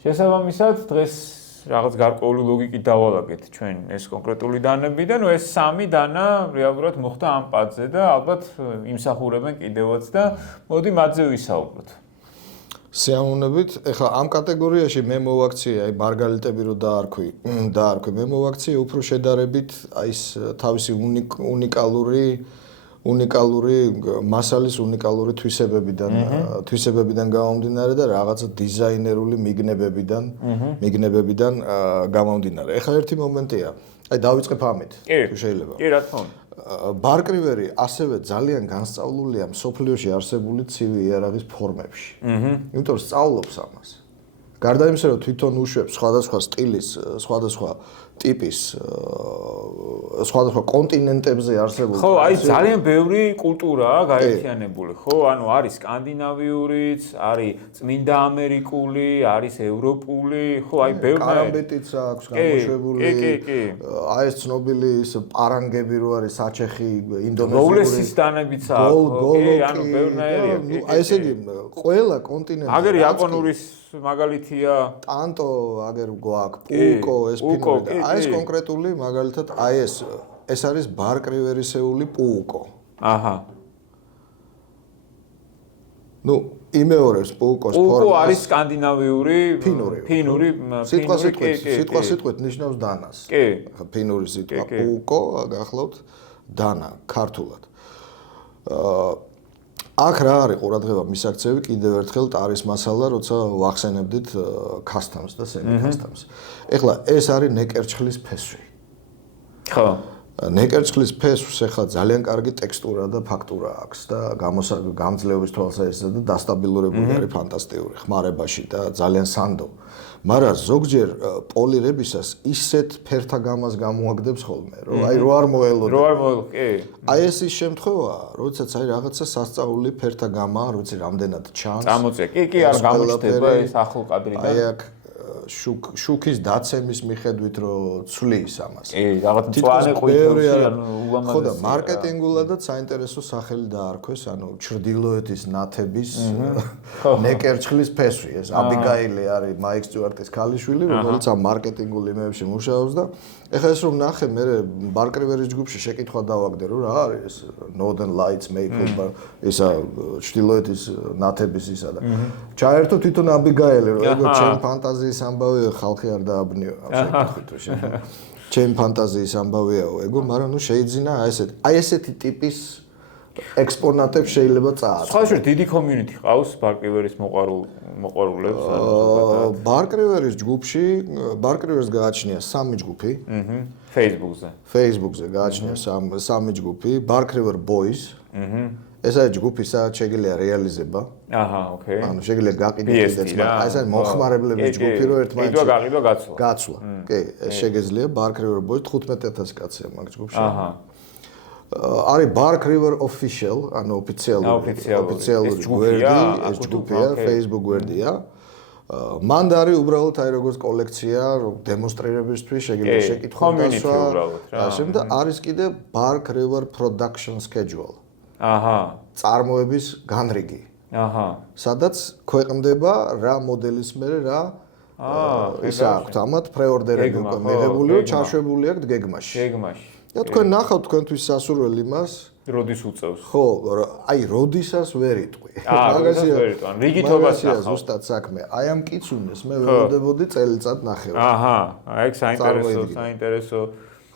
შესაბამისად, დღეს რაღაც გარკვეული ლოგიკით დავალაგეთ ჩვენ ეს კონკრეტული დანები და ნუ ეს სამი დანა რეალურად მოხდა ამ პადზე და ალბათ იმსახურებენ კიდევაც და მოდი მათზე ვისაუბროთ. სიამოვნებით, ეხლა ამ კატეგორიაში მე მოვაქციე, აი მარგალიტები რო დაარქვი, მე მოვაქციე უფრო შედარებით აი ეს თავისი უნიკალური მასალის უნიკალური თვისებებიდან გამომდინარე და რაღაცა დიზაინერული მიგნებებიდან გამომდინარე. ეხლა ერთი მომენტია. აი დავიწყებ ამით, თუ შეიძლება. კი, რა თქმა უნდა. ბარკრივერი ასევე ძალიან განსწავლულია მსოფლიოში არსებული ცივი იარაღის ფორმებში. იმიტომ რომ სწავლობს ამას. გარდა იმისა, რომ თვითონ უშვებს სხვადასხვა სტილის, სხვადასხვა ტიპის, სხვადასხვა კონტინენტებზე არსებული. ხო, აი ძალიან ბევრი კულტურაა გაერთიანებული, ხო? ანუ არის სკანდინავიურიც, არის წმინდა ამერიკული, არის ევროპული, ხო, აი ბევრი კარამბეტიც აქვს გამოშვებული. კი. აი ეს ცნობილი ის პარანგები რო არის საჩეხი, ინდონეზიური. როულესის დანებიც აქვს, კი, ანუ ბევრნაირია. აი ესე იგი ყველა კონტინენტი. აგერ იაპონურის მაგალითია ტანტო, აგერ გვაქვს, პუკო, ეს ფინური. აი ეს კონკრეტული მაგალითად, აი ეს არის ბარკრივერისეული პუკო. აჰა. ნუ იმეორებს პუკოს ფორმას. პუკო არის სკანდინავიური ფინური სიტყვით ნიშნავს დანას. კი. ფინური სიტყვა პუკო გახლავთ დანა ქართულად. აქ რა არის ყურადღება მისაქცევი კიდევ ერთხელ ტარის მასალა, როცა ვახსენებდით customs და semi-customs. ეხლა ეს არის ნეკერჩხლის ფესვი. ხო. ნეკერჩხლის ფესვს ეხლა ძალიან კარგი ტექსტურა და ფაქტურა აქვს და გამძლეობის თვალსაზრისით და დასტაბილურებული არის ფანტასტიკური ხმარებაში და ძალიან სანდო. მაგრამ ზოგჯერ პოლირებისას ისეთ ფერთა გამას გამოაგდებს ხოლმე, რომ აი რო არ მოელოდო. კი. აი ეს ის შემთხვევაა, როდესაც აი რაღაცა სასწაული ფერთა გამა, როცა რამდენად ჩანს. წამოწე. კი, არ გამოჩნდება ეს ახლო კადრიდან. აი აქ შუქის დაცემის მიხედვით რომ ცვლის ამას. კი, რაღაც მწვანე ყვითელში ანუ ულამაზესია. ხო და მარკეტინგულადაც საინტერესო სახელი დაარქვეს, ანუ ჩრდილოეთის ნათების ნეკერჩხლის ფესვი. ეს აბიგაილი არის მაიკ სტიუარტის ქალიშვილი, რომელიც ამ მარკეტინგულ იმებში მუშაობს და ეხლა ეს რომ ნახე, მე ბარკრივერის ჯგუფში შეკითხვა დავაგდე, რომ რა არის ეს Northern Lights Maple ისა ჩრდილოეთის ნათების ისა და ჩაერთო თვითონ აბიგაილი, რომ ეგო ჩემ ფანტაზიის ამბავია, ხალხი არ დააბნიო, შეკითხით რომ შეიძლება. ჩემ ფანტაზიის ამბავიაო ეგო, მაგრამ ნუ შეიძინა აი ესეთი ტიპის ექსპონატებს შეიძლება წააწყო. სხვა შორის დიდი community ყავს ბარკრივერის მოყვარულებს. ბარკრივერის ჯგუფში, ბარკრივერს გააჩნია 3 ჯგუფი. Facebook-ზე გააჩნია 3 ჯგუფი, Barkriver Boys. ეს არის ჯგუფი, სადაც შეიძლება რეალიზება. ოკეი. ანუ შეიძლება გაყიდოთ ეს, მაგრამ ეს არის მომხმარებლების ჯგუფი, რომ ერთმანეთს გაყიდვა გაცვლა. გაცვლა. კი, ეს შეგეძლია Barkriver Boys 15000 კაცია მაგ ჯგუფში. არის Barkriver Official, ანუ ოფიციალური გვერდი, ეს ჯგუფია, Facebook გვერდია. მან არის უბრალოდ აი როგორც კოლექცია, დემონსტრირებისთვის შეიძლება შეკითხვა დასვა. და არის კიდე Barkriver Production Schedule. წარმოების განრიგი. სადაც ქვეყნდება რა მოდელის მერე რა ისა აქვს ამათ პრეორდერები უკვე მიღებული, ჩაშვებული აქვს გეგმაში. და თქვენ ნახავთ თქვენთვის სასურველი იმას, როდის უწევს. ხო, აი როდისას ვერ იტყვი. მაგაზია ვერ იტყვი. რიგითობას ნახავ. ზუსტად საქმე. აი ამ კიცუნეს მე ველოდებოდი წელიწად ნახევარი. აი საინტერესო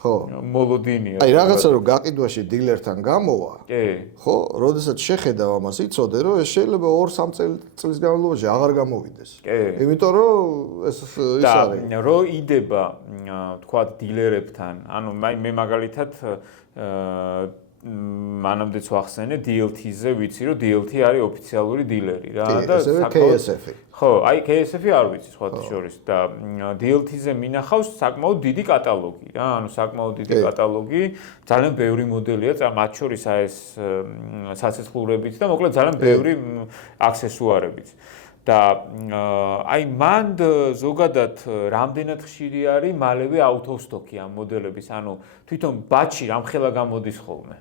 ხო. მოლოდინია. აი რაღაცა რომ გაყიდვაში დილერთან გამოვა. კი. ხო, როდესაც შეხედავ ამას, იცოდე რომ ეს შეიძლება 2-3 წლის განმავლობაში აღარ გამოვიდეს. კი. იმიტომ რომ ეს ის არის. და რო იდება, თქვა დილერებთან, ანუ მე მაგალითად მანამდეც ვახსენე DLT-ზე, ვიცი რომ DLT არის ოფიციალური დილერი რა და KSF-ი. ხო, აი KSF-ი არ ვიცი სხვათა შორის და DLT-ზე მინახავს საკმაოდ დიდი კატალოგი რა, ანუ საკმაოდ დიდი კატალოგი, ძალიან ბევრი მოდელია, მათ შორის ეს საცეცხლურებით და მოკლედ ძალიან ბევრი აქსესუარებით. და აი მან ზოგადად რამდენად ხშირი არის მალევე აუთოსტოკი ამ მოდელების, ანუ თვითონ ბაჩი რამხელა გამოდის ხოლმე.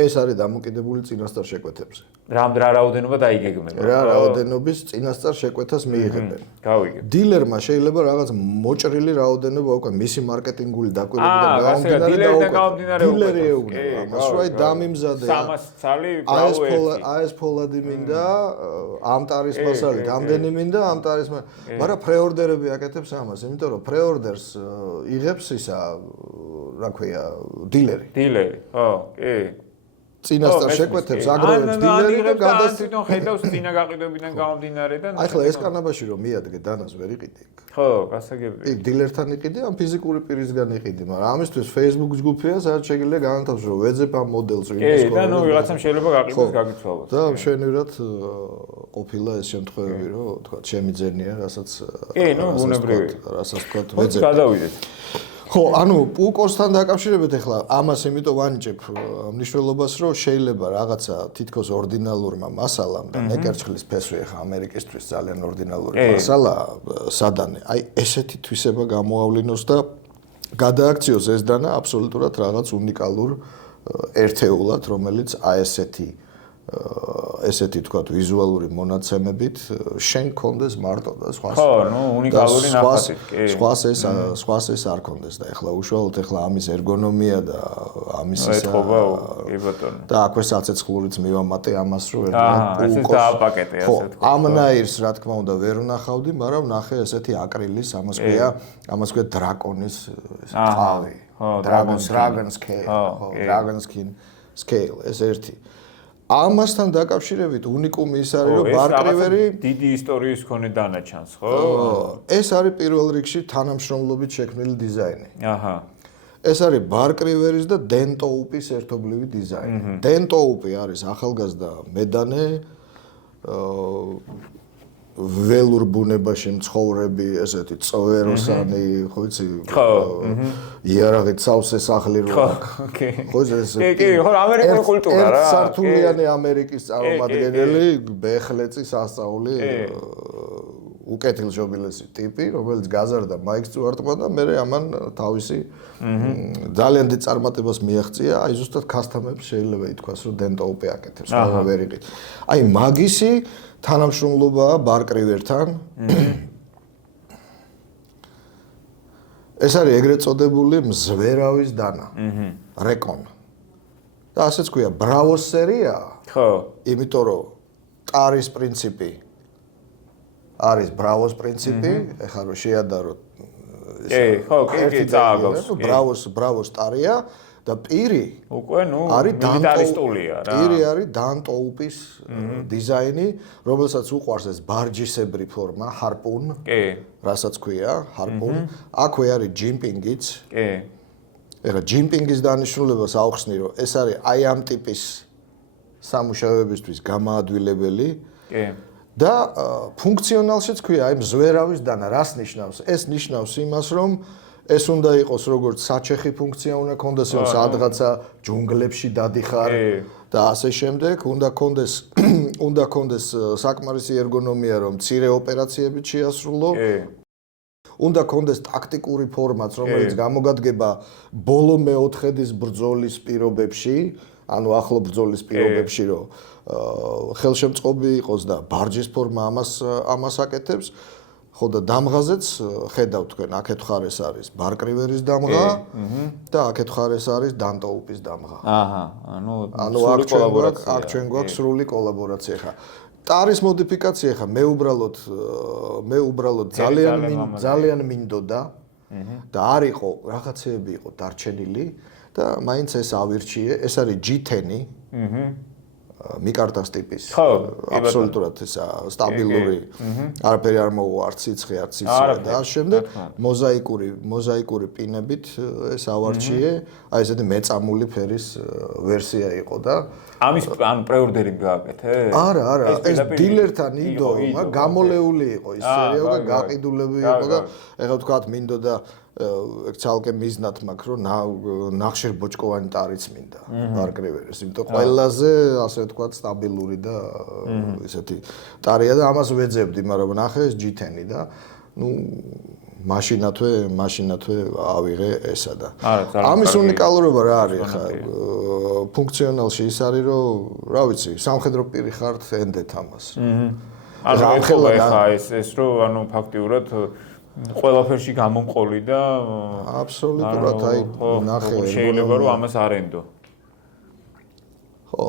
ეს არის დამოკიდებული წინასწარ შეკვეთებზე. რა რაოდენობა დაიგეგმება. რა რაოდენობის წინასწარ შეკვეთას მიიღებენ. გავიგე. დილერმა შეიძლება რაღაც მოჭრილი რაოდენობა უკვე მისი მარკეტინგული დაკვირვებიდან გამომდინარე დილერი ეუბნება. ამას რა დამიმზადე. 300 ცალი გავუერთი. ეს ფოლადი მინდა, ამ ტარის მასალით, ამდენი მინდა, ამ ტარის მაგრამ პრეორდერები აკეთებს ამას, იმიტომ რომ პრეორდერს იღებს ისა, რა ქვია, დილერი. ხო, კი. წინასწარ შეკვეთებს აგროვებს დილერი და გადასცინო ხედავს წინა გაყიდვებიდან გამომდინარე და ახლა ეს კანაბაში რომ მიადგე დანას ვერ იყიდი. ხო, გასაგებია. იქ დილერთან იყიდი, ან ფიზიკური პირისგან იყიდი, მაგრამ ამისთვის Facebook ჯგუფია, სადაც შეიძლება განათავსო რომ ვეძებ ამ მოდელს ვინმეს და ნუ ვიღაცამ შეიძლება გაყიდოს გაგიცვალოს. და მშვენივრად ყოფილა ეს შემთხვევები, რომ თქვა ჩემი ძენია, რასაც კი, ნუ ბუნებრივია. რასაც თქვა ვეძებ. გადავიდეთ. ხო, ანუ პუკოსთან დაკავშირებით ახლა ამას იმიტომ ვანიჭებ მნიშვნელობას, რომ შეიძლება რაღაცა თითქოს ორდინალურმა მასალამ და ნეკერჩხლის ფესვი ახლა ამერიკისთვის ძალიან ორდინალური მასალაა, სადანე. აი ესეთი თვისება გამოავლინოს და გადააქციოს ეს დანა აბსოლუტურად რაღაც უნიკალურ ერთეულად, რომელიც აი ესეთი ესეთი თქვათ ვიზუალური მონაცემებით შენ გქონდეს მარტო და სხვა ხო, ნუ უნიკალური ნახატი, კი. სხვას ეს არ გქონდეს და ეხლა უშუალოდ ამის ერგონომია და ამის ეთყობა, კი ბატონო. და აქვე საცეცხლურიც მივამატე ამას რომ ეს დააპაკეტე ასე თქვა. ამნაირს რა თქმა უნდა ვერ ვნახავდი, მაგრამ ვნახე ესეთი აკრილის, ამას ქვია დრაკონის ტყავი. Dragon scale, Dragon skin scale, ეს ერთი. ამასთან დაკავშირებით უნიკუმი ის არის, რომ ბარკრივერი დიდი ისტორიის მქონე დანაჩანს, ხო? ეს არის პირველ რიგში თანამშრომლობით შექმნილი დიზაინი. აჰა. ეს არის ბარკრივერის და დენტოუპის ერთობლივი დიზაინი. დენტოუპი არის ახალგაზრდა მედანე, ველურ ბუნებაში მცხოვრები, ესეთი წვეროსანი, ხო იცი? ხო. იარაღით სავსე სახლი რო აქვს. ხო, ეს კი, ხო, ამერიკული კულტურა რა. ერთსართულიანი ამერიკის წარმომადგენელი, ბეხლეცი სასწაული, უკეთილშობილესი ტიპი, რომელიც გაზარდა მაიკ სტიუარტმა და მე ამან თავისი ძალიან დიდ წარმატებას მიაღწია, აი ზუსტად კასტომებს შეიძლება ითქვას, რომ დენტოუპი აკეთებს, რა ვერ იყით. აი მაგისი თანამშრომლობაა ბარკრივერთან. ეს არის ეგრეთ წოდებული მზვერავის დანა. რეკონ. და ასეც ქვია, ბრავოს სერია. ხო. იმიტომ რომ ტარის პრინციპი არის ბრავოს პრინციპი, ეხლა რომ შეადაროთ კი, წააგავს. ბრავოს ტარია და პირი უკვე არის მილიტარისტულია რა. პირი არის დანტოუპის დიზაინი, რომელსაც უყვარს ეს ბარჯისებრი ფორმა, ჰარპუნ. კი. რასაც ქვია, ჰარპუნ. აქვე არის ჯიმპინგიც. კი. ეხლა ჯიმპინგის დანიშნულებას ავხსნი, რომ ეს არის აი ამ ტიპის სამუშაოებისთვის გამაადვილებელი. კი. და ფუნქციონალშიც ქვია, აი მზვერავის დანა, რას ნიშნავს? ეს ნიშნავს იმას, რომ ეს უნდა იყოს როგორც საჩეხი ფუნქცია უნდა კონდეს, რომ სადღაცა ჯუნგლებში დადიხარ და ასე შემდეგ, უნდა კონდეს საკმარისი ერგონომია, რომ მცირე ოპერაციებით შეასრულო. უნდა კონდეს ტაქტიკური ფორმაც, რომელიც გამოგადგება ბოლო მეოთხედის ბრძოლის პირობებში, ანუ ახლო ბრძოლის პირობებში, რომ ხელშემწყობი იყოს და ბარჯის ფორმა ამას აკეთებს. ხო და დამღაზეც ხედავთ თქვენ, აქეთ ხარეს არის ბარკრივერის დამღა და აქეთ ხარეს არის დანტოუპის დამღა. აჰა, ანუ აქ ჩვენ გვაქვს სრული კოლაბორაცია ხა. ტარის მოდიფიკაცია ხა მე უბრალოდ ძალიან მინდოდა და არ იყო რაღაცეები იყო დარჩენილი და მაინც ეს ავირჩიე, ეს არის G10. მიკარტას ტიპის აბსოლუტურად ესა სტაბილური არაფერი არ მოუვა არც სიცხე არც სიცივე და ამ შემდეგ მოზაიკური პინებით ეს ავარჩიე აი ესეთი მეწამული ფერის ვერსია იყო და ამის ანუ პრეორდერი გააკეთე? არა ეს დილერთან იდო გამოლეული იყო ის სერიალ და გაყიდულები იყო და ეხლა ვთქვათ მინდოდა ცალკე მიზნად მაქვს რომ ნახშირბოჭკოვანი ტარიც მინდა ბარკრივერის იმიტომ ყველაზე ასე ვთქვათ სტაბილური და ესეთი ტარია და ამას ვეძებდი მაგრამ ნახე ეს G10 და ნუ მაშინათვე ავიღე ესა და ამის უნიკალურობა რა არის ხა ფუნქციონალში ის არის რომ რა ვიცი სამხედრო პირი ხართ ენდეთ ამას ანუ ხა ეს რომ ანუ ფაქტიურად ყველაფერში გამომყოლი და აბსოლუტურად აი ნახე შეიძლება რომ ამას არ ენდო. ხო.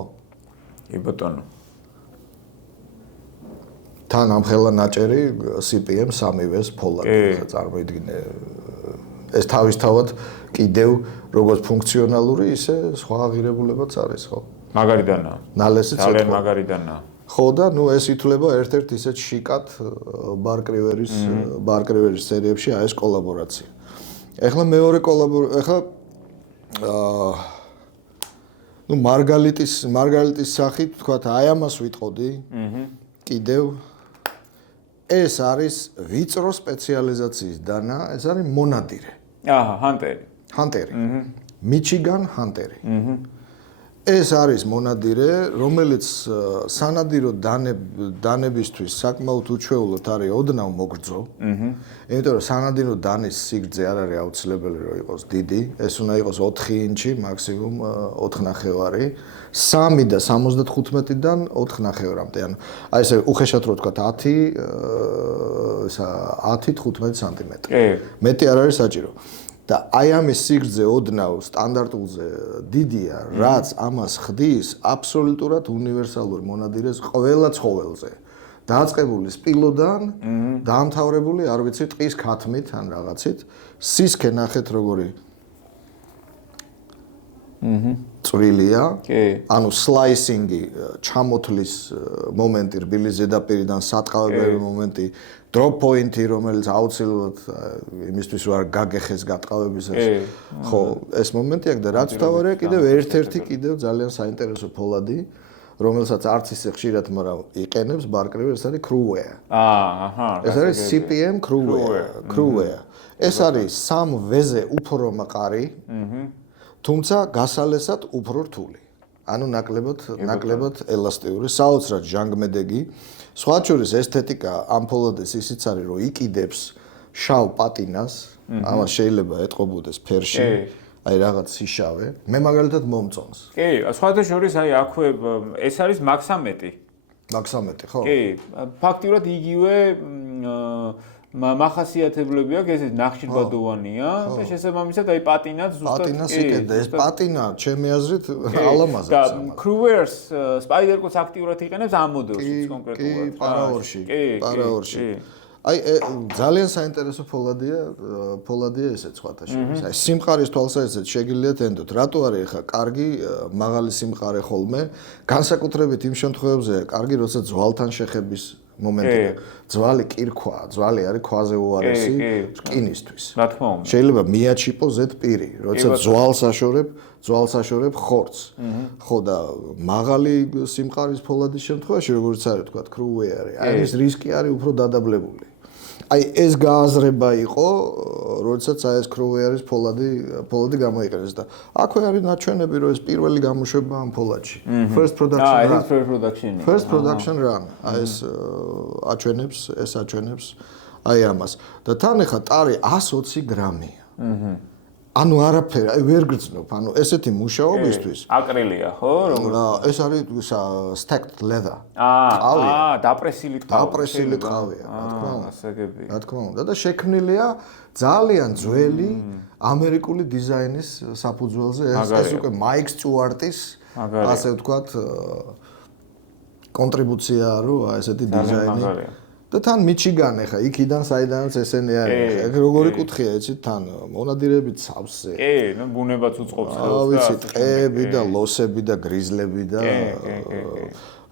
კი ბატონო. თან ამხელა ნაჭერი CPM 3-ვეს ფოლადი წარმოიდგინე. ეს თავისთავად კიდევ როგორც ფუნქციონალური, ისე სხვა აღირებულებაც არის, ხო? მაგარიდანაა. ნალესიც ძალიან მაგარიდანაა. ხო და ნუ ეს ითვლება ერთ-ერთ ისეთ შიკად ბარკრივერის სერიებში აი ეს კოლაბორაცია. ეხლა მეორე ეხლა ნუ მარგალიტის სახით თქვათ აი ამას ვიტყოდი. კიდევ ეს არის ვიწრო სპეციალიზაციის დანა, ეს არის მონადირე. აჰა, ჰანტერი. ჰანტერი. მიჩიგან ჰანტერი. ეს არის მონადირე, რომელიც სანადირო დანებისთვის საკმაოდ უჩვეულოდ არის ოდნავ მოგრძო. იმიტომ რომ სანადირო დანის სიგრძე არ არის აუცილებელი რომ იყოს დიდი, ეს უნდა იყოს 4 ინჩი, მაქსიმუმ 4.5. 3 და 75-დან 4.5-მდე. ანუ აი ესე უხეშად რო ვთქვა 10-15 სანტიმეტრი. მეტი არ არის საჭირო. და აი ამის სიგრძე ოდნავ სტანდარტულზე დიდია, რაც ამას ხდის აბსოლუტურად უნივერსალური მონადირეს ყველა ცხოველზე. დაწყებული სპილოდან, დაამთავრებული, არ ვიცი, ტყის ქათმით ან რაღაცით, სისქე ნახეთ როგორი წვრილია, ანუ სლაისინგი, ჩამოთლის მომენტი, რბილის ზედაპირიდან სატყავებელი მომენტი, drop point-ი, რომელიც აუცილებლად იმისთვის რომ არ გაგეხეს გატყავებისას. ხო, ეს მომენტი აქვს და რაც თავარია კიდევ ერთ-ერთი კიდევ ძალიან საინტერესო ფოლადი, რომელსაც არც ისე ხშირად, მაგრამ იყენებს ბარკლევი, ეს არის Cruware. ეს არის CPM Cruware. ეს არის 3 ვეზე უფრო მყარი, თუმცა გასალესად უფრო რთული. ანუ ნაკლებად ელასტიური, საოცრად ჟანგმედეგი. სხვა შორის ესთეტიკა ამ ფოლადის ისიც არის, რომ იყიდებს შავ პატინას, ამას შეიძლება ეტყობოდეს ფერში, აი რაღაც სიშავე. მე მაგალითად მომწონს. კი, სხვა შორის აი აქვე ეს არის Max 13. Max 13, ხო? კი, ფაქტიურად იგივე მახასიათებლები აქვს, ეს ნახშირბადოვანია და შესაბამისად აი პატინაც ზუსტად პატინას იყენდა, ეს პატინა ჩემი აზრით ალამაზებს. და Cruware's Spider-Coats აქტიურად იყენებს ამ მოდელს კონკრეტულად. პარაორში. აი ძალიან საინტერესო ფოლადია ესეც სხვათა შორის. აი სიმყარის თვალსაზრისით შეგიძლიათ ენდოთ, რატო არის ხა კარგი მაღალი სიმყარე ხოლმე, განსაკუთრებით იმ შემთხვევებზეა კარგი, როცა ძვალთან შეხების მომენტია. ძვალი კირქვა, ძვალი არის ქვაზე უარესი რკინისთვის. რა თქმა უნდა. შეიძლება მიაჩიპო ზედ პირი, როცა ძვალს აშორებ ხორცს. ხო და მაღალი სიმყარის ფოლადის შემთხვევაში, როგორც არის თქვა, Cruware, აი ეს რისკი არის უფრო დადაბლებული. აი ეს გააზრება იყო, როდესაც აი ეს Cruware-ის ფოლადი გამოიყენეს და აქვე არის ნაჩვენები, რომ ეს პირველი გამოშვება ამ ფოლადში. First production run. აი ეს აჩვენებს აი ამას. და თან ახლა ტარი 120 გრამია. ანუ არაფერი, აი ვერ გრძნობ, ანუ ესეთი მუშაობისთვის. აკრილია, ხო? ეს არის stacked leather. დაპრესილი ყავია, რა თქმა უნდა. და შექმნილია ძალიან ძველი ამერიკული დიზაინის საფუძველზე. ეს უკვე Mike Stewart-ის, ასე ვთქვათ, კონტრიბუციაა, რომ ესეთი დიზაინი. და თან მიჩიგანი ხა იქიდან საიდანაც ესენი არის. ეგ როგორი კუთხეა, იცით, თან მონადირებით სავსე. ბუნებაც უწყობს ხელს. ვიცი, ტყეები და ლოსები და გრიზლები და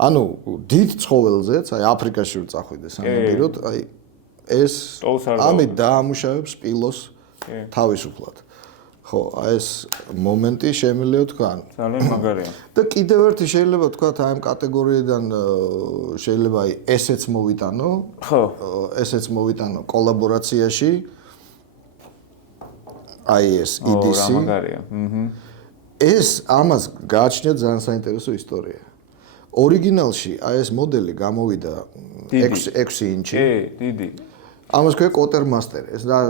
ანუ დიდ ცხოველზეც, აი აფრიკაში რო წახვიდეს სანადიროდ, აი ეს ამით დაამუშავებს სპილოს თავისუფლად. ხო, აი ეს მომენტი შემიძლია თქვა. ძალიან მაგარია. და კიდევ ერთი შეიძლება თქვა აი ამ კატეგორიიდან შეიძლება აი ესეც მოვიტანო. ხო. ესეც მოვიტანო კოლაბორაციაში. აი ეს EDC. მაგარია. ეს ამას გააჩნია ძალიან საინტერესო ისტორია. ორიგინალში აი ეს მოდელი გამოვიდა 6 ინჩი. დიდი. ამას ქვია Cotter Master. ეს რა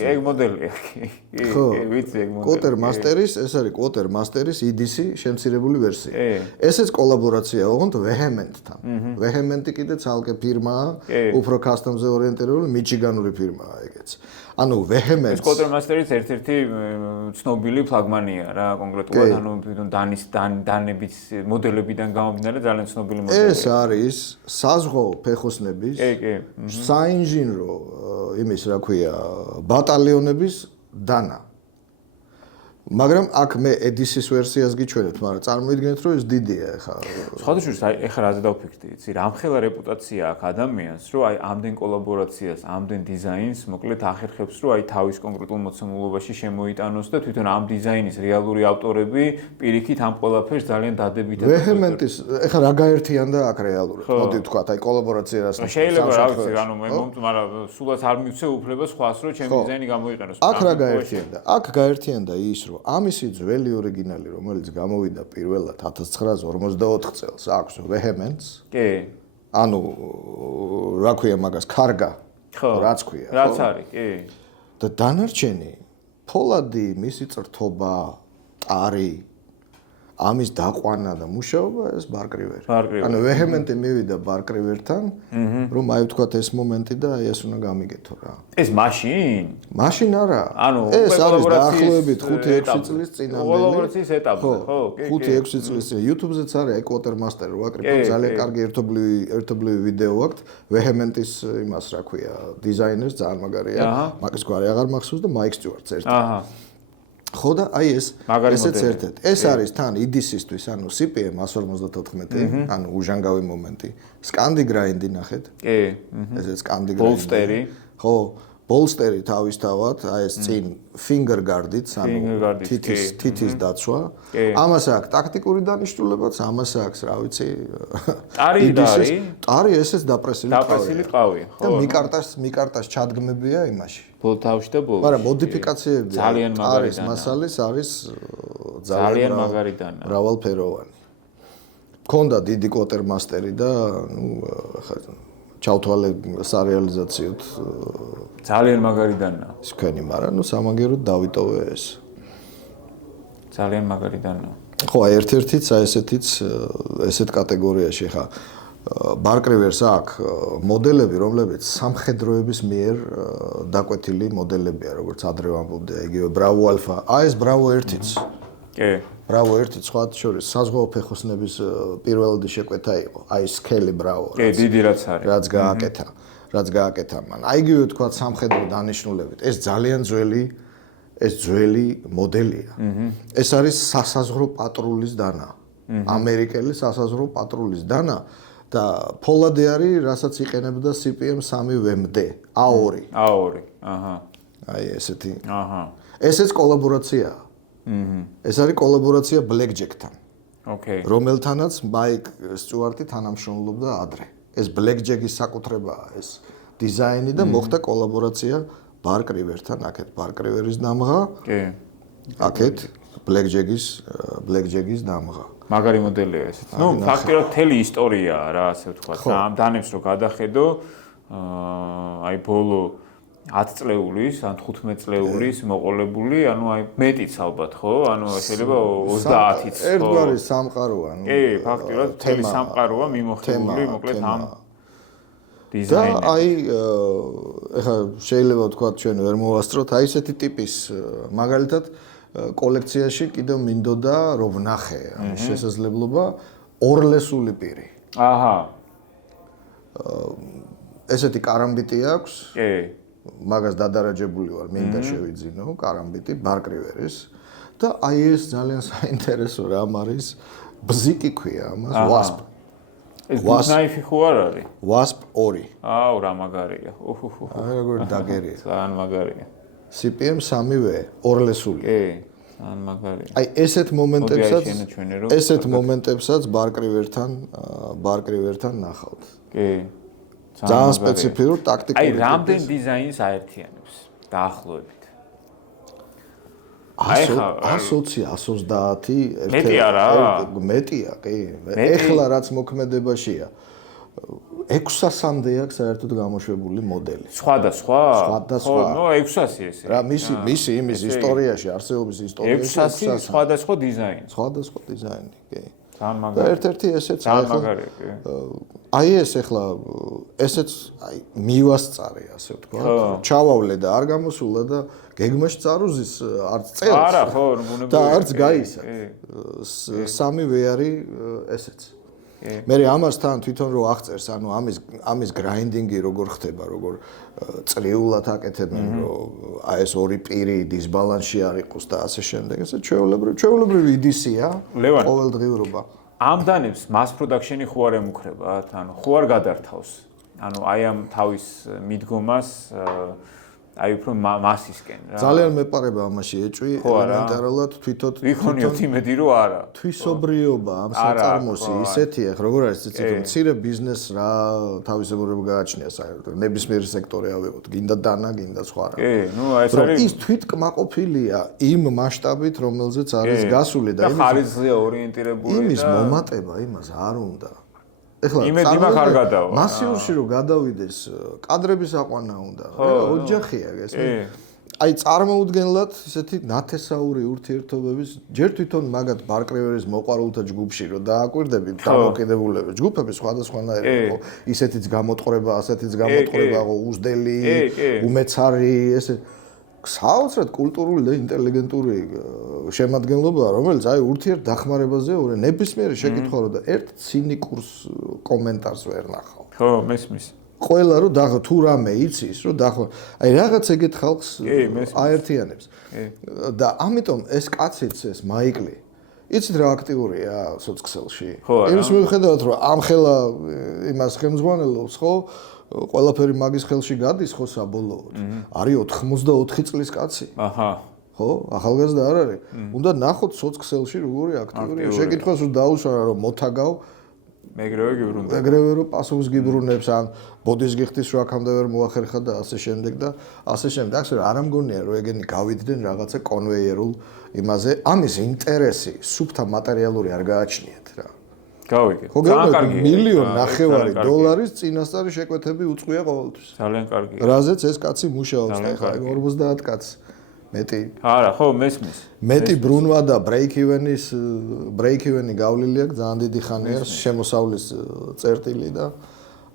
ეგ მოდელია. ვიცი ეგ მოდელი. Cotter Master-ის, ეს არის Cotter Master-ის EDC შემცირებული ვერსია. ესეც კოლაბორაცია ოღონდ Vehement-თან. Vehement-ი კიდე ცალკე ფირმაა, უფრო custom-ზე ორიენტირებული მიჩიგანური ფირმაა ეგეც. ანუ Vehement-ს Cotter Master-ის ერთ-ერთი ცნობილი ფლაგმანია რა, კონკრეტულად ანუ თვითონ დანების მოდელებიდან გამომდინარე ძალიან ცნობილი მოდელი. ეს არის საზღვაო ფეხოსნების საინჟინრო იმის რა ქვია ბატალიონების დანა. მაგრამ აქ მე EDC-ის ვერსიას გიჩვენებთ, მაგრამ წარმოიდგინეთ რომ ეს დიდია ხა. სხვადასხვა აი ეხლა რაზე დავფიქრდი, იცი, რამხელა რეპუტაცია აქვს ადამიანს, რომ აი ამდენ კოლაბორაციას, ამდენ დიზაინს, მოკლედ ახერხებს, რომ აი თავის კონკრეტულ მოცემულობაში შემოიტანოს და თვითონ ამ დიზაინის რეალური ავტორები პირიქით ამ ყველაფერს ძალიან დადებითად Vehement-ის ეხლა რა გაერთიანდა აქ რეალურად? მოდი ვთქვათ, აი კოლაბორაციას შეიძლება რა ვიცი, ანუ მე მაგრამ სულაც არ მივცე უფლებას სხვას, რომ ჩემი დიზაინი გამოიყენოს. აქ რა გაერთიანდა? აქ გაერთიანდა ის, რომ რომ ამისი ძველი ორიგინალი, რომელიც გამოვიდა პირველად 1954 წელს, აქვს Vehemence. კი. ანუ რა ქვია მაგას, კარგა. ხო. რაც ქვია, ხო? რაც არის, კი. და დანარჩენი ფოლადი, მისი წრთობა, ტარი, ამის დაყვანა და მუშაობა ეს ბარკრივერი. ანუ Vehement-ი მივიდა ბარკრივერთან, რომ აი ვთქვათ ეს მომენტი და აი ეს უნდა გამიგეთო რა. ეს მაშინ? მაშინ არა. ეს არის დაახლოებით 5-6 წლის წინამდელი. კოლაბორაციის ეტაპზე, ხო, კი. 5-6 წლის წინ YouTube-ზეც არის აი Quartermaster ვაკრიფო, ძალიან კარგი ერთობლივი ვიდეო აქვს Vehement-ის იმას რა ქვია, დიზაინერს ძალიან მაგარია. მაგის გვარი აღარ მახსოვს და Mike Stewart-ს ერთად. აჰა. ხო და აი ესეც ერთ-ერთი. ეს არის თან IDC-ისთვის, ანუ CPM 154, ანუ უჟანგავი მომენტი. Scandi grind-ი ნახეთ. კი. ესეც Scandi grind. Bolster-ი. ხო, bolster-ი თავისთავად, აი ეს წინ finger guard-ით, ანუ თითის დაცვა. ამას აქვს ტაქტიკური დანიშნულებაც, ამას აქვს, რა ვიცი. ტარი ესეც დაპრესილი ტყავია, ხო. და მიკარტას ჩადგმებია იმაში. ბოლთავში და ბოლოში. მაგრამ მოდიფიკაციები ძალიან მაგარი მასალის არის ძალიან მაგარი დანა. მრავალფეროვანი. მქონდა დიდი Quartermaster-ი და ნუ ხა ჩავთვალე სარეალიზაციოდ ძალიან მაგარი დანა. თქვენი, მაგრამ ნუ სამაგეროდ დავიტოვე ეს. ძალიან მაგარი დანა. ხო, ერთ-ერთიც ესეთ კატეგორიაში ხა ბარკრივერს აქვს მოდელები, რომლებიც სამხედროების მიერ დაკვეთილი მოდელებია, როგორც ადრე ვამბობდი, იგივე Bravo Alpha, აი ეს Bravo 1-იც. კი. Bravo 1-იც სხვა შორის საზღვაო ფეხოსნების პირველადი შეკვეთა იყო, აი სკელი Bravo. კი, დიდი რაც არის. რაც გააკეთა მან. აი იგივე თქვა სამხედრო დანიშნულებით. ეს ძალიან ძველი მოდელია. ეს არის სასაზღვრო პატრულის დანა. ამერიკელი სასაზღვრო პატრულის დანა. და ფოლადი არის, რასაც იყენებდა CPM 3V-მდე, A2. აჰა. აი ესეთი. აჰა. ესეც კოლაბორაციაა. ეს არის კოლაბორაცია Blackjack-თან. ოკეი. რომელთანაც Mike Stewart-ი თანამშრომლობდა ადრე. ეს Blackjack-ის საკუთრებაა ეს დიზაინი და მოხდა კოლაბორაცია Bark-River-თან, აქეთ Bark-River-ის დამღა. კი. აქეთ Blackjack-ის დამღა. მაგარი მოდელია ესეც. ნუ ფაქტიურად თელი ისტორიაა რა, ასე ვთქვათ. და ამ დანებს რო გადახედო, აი ბოლო 10 წლეულის, ან 15 წლეულის მოყოლებული, ანუ აი მეტიც ალბათ, ხო? ანუ შეიძლება 30-იც, ხო? ერთგვარი სამყაროა, ნუ. კი, ფაქტიურად თელი სამყაროა მიმოხილული, მოკლედ ამ დიზაინით. და აი ეხლა შეიძლება ვთქვათ ჩვენ ვერ მოვასწროთ, აი ესეთი ტიპის მაგალითად კოლექციაში კიდევ მინდოდა რომ ვნახე შესაძლებლობა ორლესული პირი. აჰა. ესეთი კარამბიტი აქვს. კი. მაგას დადარაჯებული ვარ, მინდა შევიძინო კარამბიტი Bark-River-ის და აი ეს ძალიან საინტერესო რამ არის, ბზიკი ქვია ამას, Wasp. ეს ნაიფი ხო არ არის? Wasp 2. აუ რა მაგარია. აი როგორ დაგერია. ძალიან magariya. CPM 3V ორლესული. კი, ძალიან მაგარია. აი ესეთ მომენტებსაც Bark-River-თან ნახავთ. კი. ძალიან სპეციფიურ ტაქტიკურ. აი რამდენ დიზაინს აერთიანებს დაახლოებით? აი ხა 120, 130 მეტი არა? მეტია, კი. ეხლა რაც მოქმედებაშია 600-მდე აქვს საერთოდ გამოშვებული მოდელი. სხვადასხვა? სხვადასხვა. ხო, ნუ 600 ესე. რა მისი იმის ისტორიაში, არსებობის ისტორიაში 600 სხვადასხვა დიზაინი. სხვადასხვა დიზაინი, კი. ძალიან მაგარია. ერთ-ერთი ესეც ძალიან მაგარია, კი. აი ეს ახლა ესეც აი მივასწარე, ასე ვთქვა. ჩავავლე და არ გამოსულა და გეგმაში წარუზის არც წელს. არა, ხო, ბუნებრივია. და არც გაისა. 3V არის ესეც. მე ამასთან თვითონ რო აღწერს, ანუ ამის გრაინდინგი როგორ ხდება, როგორ წრიულად აკეთებენ, რომ აი ეს ორი პირი დისბალანსში არ იყოს და ასე შემდეგ. ესე ჩვეულებრივი IDC-ა, ყოველდღიურობა. ამ დანებს mass production-ი ხო არ ემუქრებათ? ანუ ხო არ გადართავს? ანუ აი ამ თავის მიდგომას აი უფრო მასისკენ რა. ძალიან მეპარება ამაში ეჭვი, ელემენტარულად თვითონ ვიქონიოთ იმედი რომ არა. თვისობრიობა ამ საწარმოში ისეთია, როგორ არის ციცით, მცირე ბიზნესს რა თავისებურება გააჩნია საერთოდ. ნებისმიერ სექტორზე ავიღოთ, გინდა დანა, გინდა სხვა რა. ნუ ეს არის ის თვითკმაყოფილია იმ მასშტაბით, რომელზეც არის გასული და ხარისხზე ორიენტირებული და იმის მომატება იმას არ უნდა. ეხლა იმედი მაქვს არ გადავა. მასიურში რომ გადავიდეს, კადრების აყვანა უნდა. ოჯახია ეს. აი წარმოუდგენლად ისეთი ნათესაური ურთიერთობების ჯერ თვითონ მაგათ ბარკრევერის მოყვარულთა ჯგუფში რომ დააკვირდები დამოკიდებულების ჯგუფები სხვადასხვანაირი ხო ისეთიც გამოტყრება, ასეთიც გამოტყრება ხო უზდელი, უმეცარი ესე საოცრად კულტურული და ინტელიგენტური შემადგენლობაა, რომელიც აი ურთიერთდახმარებაზე ორი ნებისმიერი შეკითხვა რო და ერთ ცინიკურს კომენტარს ვერ ნახავ. ხო, მესმის. ყველა რო თუ რამე იცის, რომ აი რაღაც ეგეთ ხალხს აერთიანებს. და ამიტომ ეს კაციც ეს მაიკლი იცით რა აქტიურია სოციქსელში. იმის მიუხედავად რომ ამ ხელა იმას ხელმძღვანელობს, ხო? ყველაფერი მაგის ხელში გადის ხო საბოლოოდ. არის 84 წლის კაცი. აჰა. ხო, ახალგაზრდა არ არის. უნდა ნახოთ სოციქსელში როგორი აქტიურია. შეკითხვას რომ დაუშვა რომ მოთაგავ მეგრევე გიბრუნდა. მეგრევე რომ პასუხს გიბრუნებს ან ბოდის გიხდის რომ აქამდე ვერ მოახერხა და ასე შემდეგ და ასე შემდეგ. ასე რომ არ ამგონია რომ ეგენი გავიდნენ რაღაცა კონვეიერულ იმაზე. ამის ინტერესი სუფთა მატერიალური არ გააჩნიათ რა. გავიგე. ძალიან კარგი. $1.5 მილიონ წინასწარი შეკვეთები უწყვია ყოველთვის. ძალიან კარგი. რაზეც ეს კაცი მუშაობს და ხა 50 კაცს მეტი. არა, ხო, მესმის. მეტი ბრუნვა და break-even-ი გავლილი აქვს ძალიან დიდი ხანია შემოსავლის წერტილი და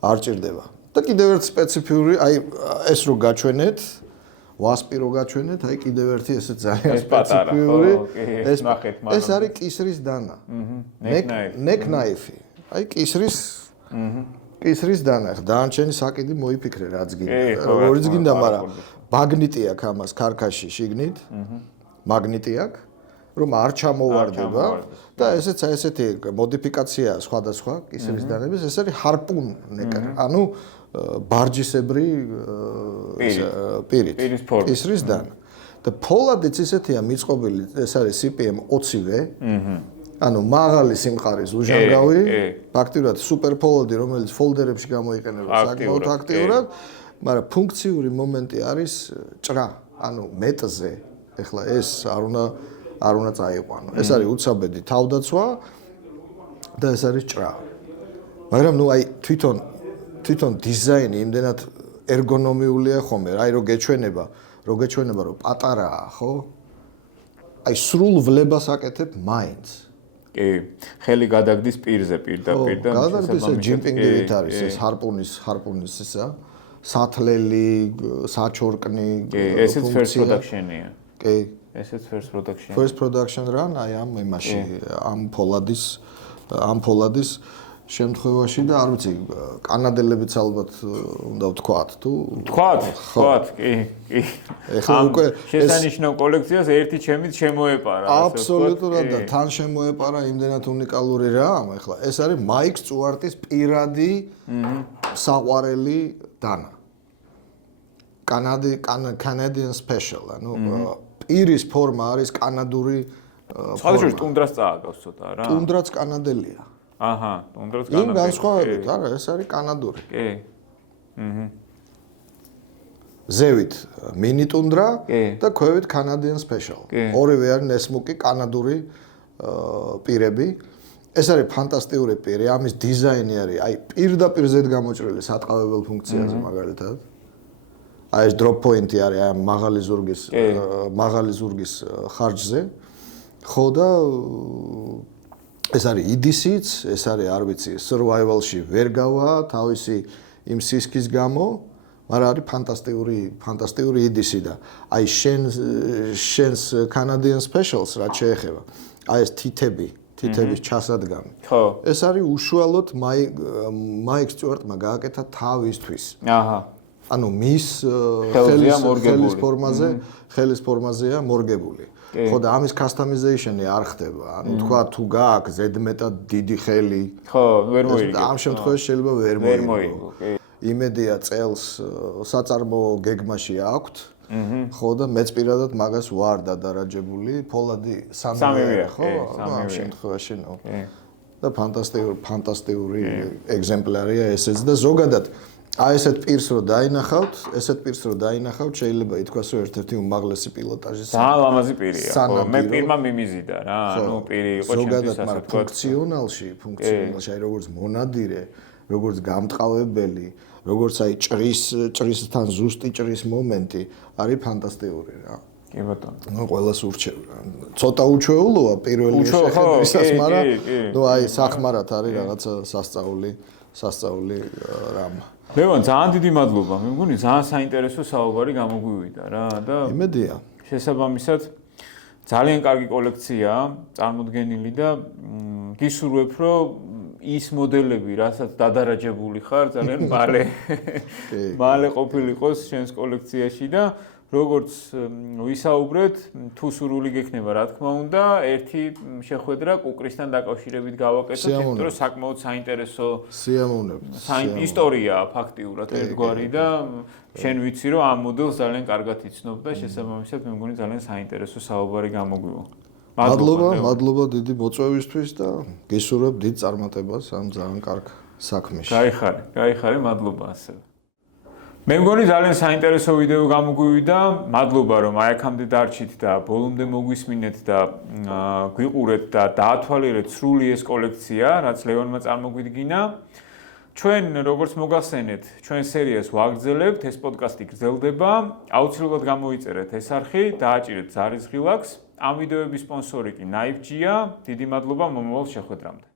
არ ჭირდება. და კიდევ ერთ სპეციფიური, აი ეს რო გაჩვენეთ, ვასპი რო გაჩვენეთ, აი კიდევ ერთი ესე ძალიან სპეციფიური ეს არის კისრის დანა. neck knife. აი კისრის დანა. დანარჩენი საკიდი მოიფიქრე რაც გინდა. როგორიც გინდა, მაგრამ მაგნიტი აქვს ამას ქარქაში შიგნით. მაგნიტი აქვს, რომ არ ჩამოვარდება და ესეც ესეთი მოდიფიკაცია სხვადასხვა კისრის დანების, ეს არის harpoon neck. ანუ ბარჯისებრი პირით. კისრის დანა. და ფოლადიც ისეთია მიწყობილი, ეს არის CPM 20V. ანუ მაღალი სიმყარის უჟანგავი, ფაქტიურად სუპერ ფოლადი, რომელიც ფოლდერებში გამოიყენება საკმაოდ აქტიურად, მაგრამ ფუნქციური მომენტი არის ჭრა, ანუ მეტზე. ეხლა ეს არ უნდა წაიყვანო. ეს არის უცაბედი თავდაცვა და ეს არის ჭრა. მაგრამ ნუ აი თვითონ დიზაინი იმდენად ერგონომიულია ხომე, აი რო გეჩვენება, რომ პატარაა, ხო? აი სრულ ვლებას აკეთებ მაინც. კი, ხელი გადაგდის პირზე, პირდაპირ და გადაგდის ეს ჯიმპინგით არის ეს harpoon-ის ისა, სათლელი, საჩორკნი, ესეც first production-ია. კი. ესეც first production. First production run აი ამ იმაში, ამ ფოლადის შემთხვევაში და არ ვიცი, კანადელებიც ალბათ უნდა ვთქვათ თუ ვთქვათ, კი. ეხლა უკვე შესანიშნავ კოლექციას ერთი ჩემით შემოეპარა, ასე ვთქვათ. აბსოლუტურად და თან შემოეპარა იმდენად უნიკალური რამ, ეხლა ეს არის მაიკ სტუარტის პირადი საყვარელი დანა. Canadian special, ანუ პირის ფორმა არის კანადური სხვადასხვა ტუნდრას წააგავს ცოტა რა. ტუნდრაც კანადელია. აჰა, ტუნდრაც კანადელი. იმ განსხვავებით, არა, ეს არის კანადური. კი. ზევით მინი ტუნდრა და ქვევით Canadian special. ორივე არის ნესმუკი კანადური პირები. ეს არის ფანტასტიკური პირი, ამის დიზაინი არის, აი პირდაპირ ზედ გამოჭრილი სატყავებელ ფუნქციაზე მაგალითად. აი ეს drop point-ი არის აი მაღალი ზურგის ხარჯზე. ხო და ეს არის EDC-ც, ეს არის არ ვიცი, survival-ში ვერ გავა თავისი იმ სისქის გამო, მაგრამ არის ფანტასტიკური EDC და აი შენს Canadian specials რაც შეეხება. აი ეს თითების ჩასადგამი. ხო. ეს არის უშუალოდ მაიკ სტუარტმა გააკეთა თავისთვის. აჰა. ანუ მის ხელის ფორმაზეა მორგებული. ხო და ამის customization-ი არ ხდება. ანუ თქვა თუ გააქვს ზედმეტად დიდი ხელი. ხო, ვერ მოიგო. ამ შემთხვევაში შეიძლება ვერ მოიგო. იმედია წელს საწარმოო გეგმაში აქვთ. ხო და მეც პირადად მაგას ვარ დადარაჯებული. ფოლადი სამივე ხო? ამ შემთხვევაში ნო. და ფანტასტიკური ეგზემპლარია ესეც და ზოგადად აი ესეთ პირს რო დაინახავთ, შეიძლება ითქვას რომ ერთ-ერთი უმაღლესი პილოტაჟის ძალიან ლამაზი პირია, ხო, მე პირმა მიმიზიდა რა, პირი იყო ჩემთვის ასე თქვა. ფუნქციონალში, აი როგორც მონადირე, როგორც გამტყავებელი, როგორც აი ჭრისთან ზუსტი ჭრის მომენტი არის ფანტასტიკური რა. კი ბატონო. ნუ ყველას ურჩევ რა. ცოტა უჩვეულოა პირველი შეხედვისას, მაგრამ ნუ აი სახმარად არის რაღაცა სასწაული რამ. ლევან, ძალიან დიდი მადლობა. მე მგონი ძალიან საინტერესო საუბარი გამოგვივიდა რა და იმედია. შესაბამისად ძალიან კარგი კოლექციაა წარმოდგენილი და გისურვებ, რომ ის მოდელები, რასაც დადარაჯებული ხარ, ძალიან მალე ყოფილიყოს შენს კოლექციაში და როგორც ვისაუბრეთ, თუ სურვილი გექნება, რა თქმა უნდა, ერთი შეხვედრა კუკრისთან დაკავშირებით გავაკეთოთ, იმიტომ რომ საკმაოდ საინტერესო ისტორიაა ფაქტიურად ერთგვარი და შენ ვიცი, რომ ამ მოდელს ძალიან კარგად იცნობ და შესაბამისად მე მგონი ძალიან საინტერესო საუბარი გამოგვივა. მადლობა დიდი მოწვევისთვის და გისურვებ დიდ წარმატებას ამ ძალიან კარგ საქმეში. გაიხარე, მადლობა ასევე. მე მგონი ძალიან საინტერესო ვიდეო გამოგვივიდა. მადლობა რომ აი აქამდე დარჩით და ბოლომდე მოგვისმინეთ და გვიყურეთ და დაათვალიერეთ სრული ეს კოლექცია, რაც ლევანმა წარმოგვიდგინა. ჩვენ როგორც მოგახსენეთ, ჩვენ სერიას ვაგრძელებთ, ეს პოდკასტი გრძელდება. აუცილებლად გამოიწერეთ ეს არხი, დააჭირეთ ზარისღილაკს. ამ ვიდეოების სპონსორი კი Knife-G-ა. დიდი მადლობა მომავალ შეხვედრამდე.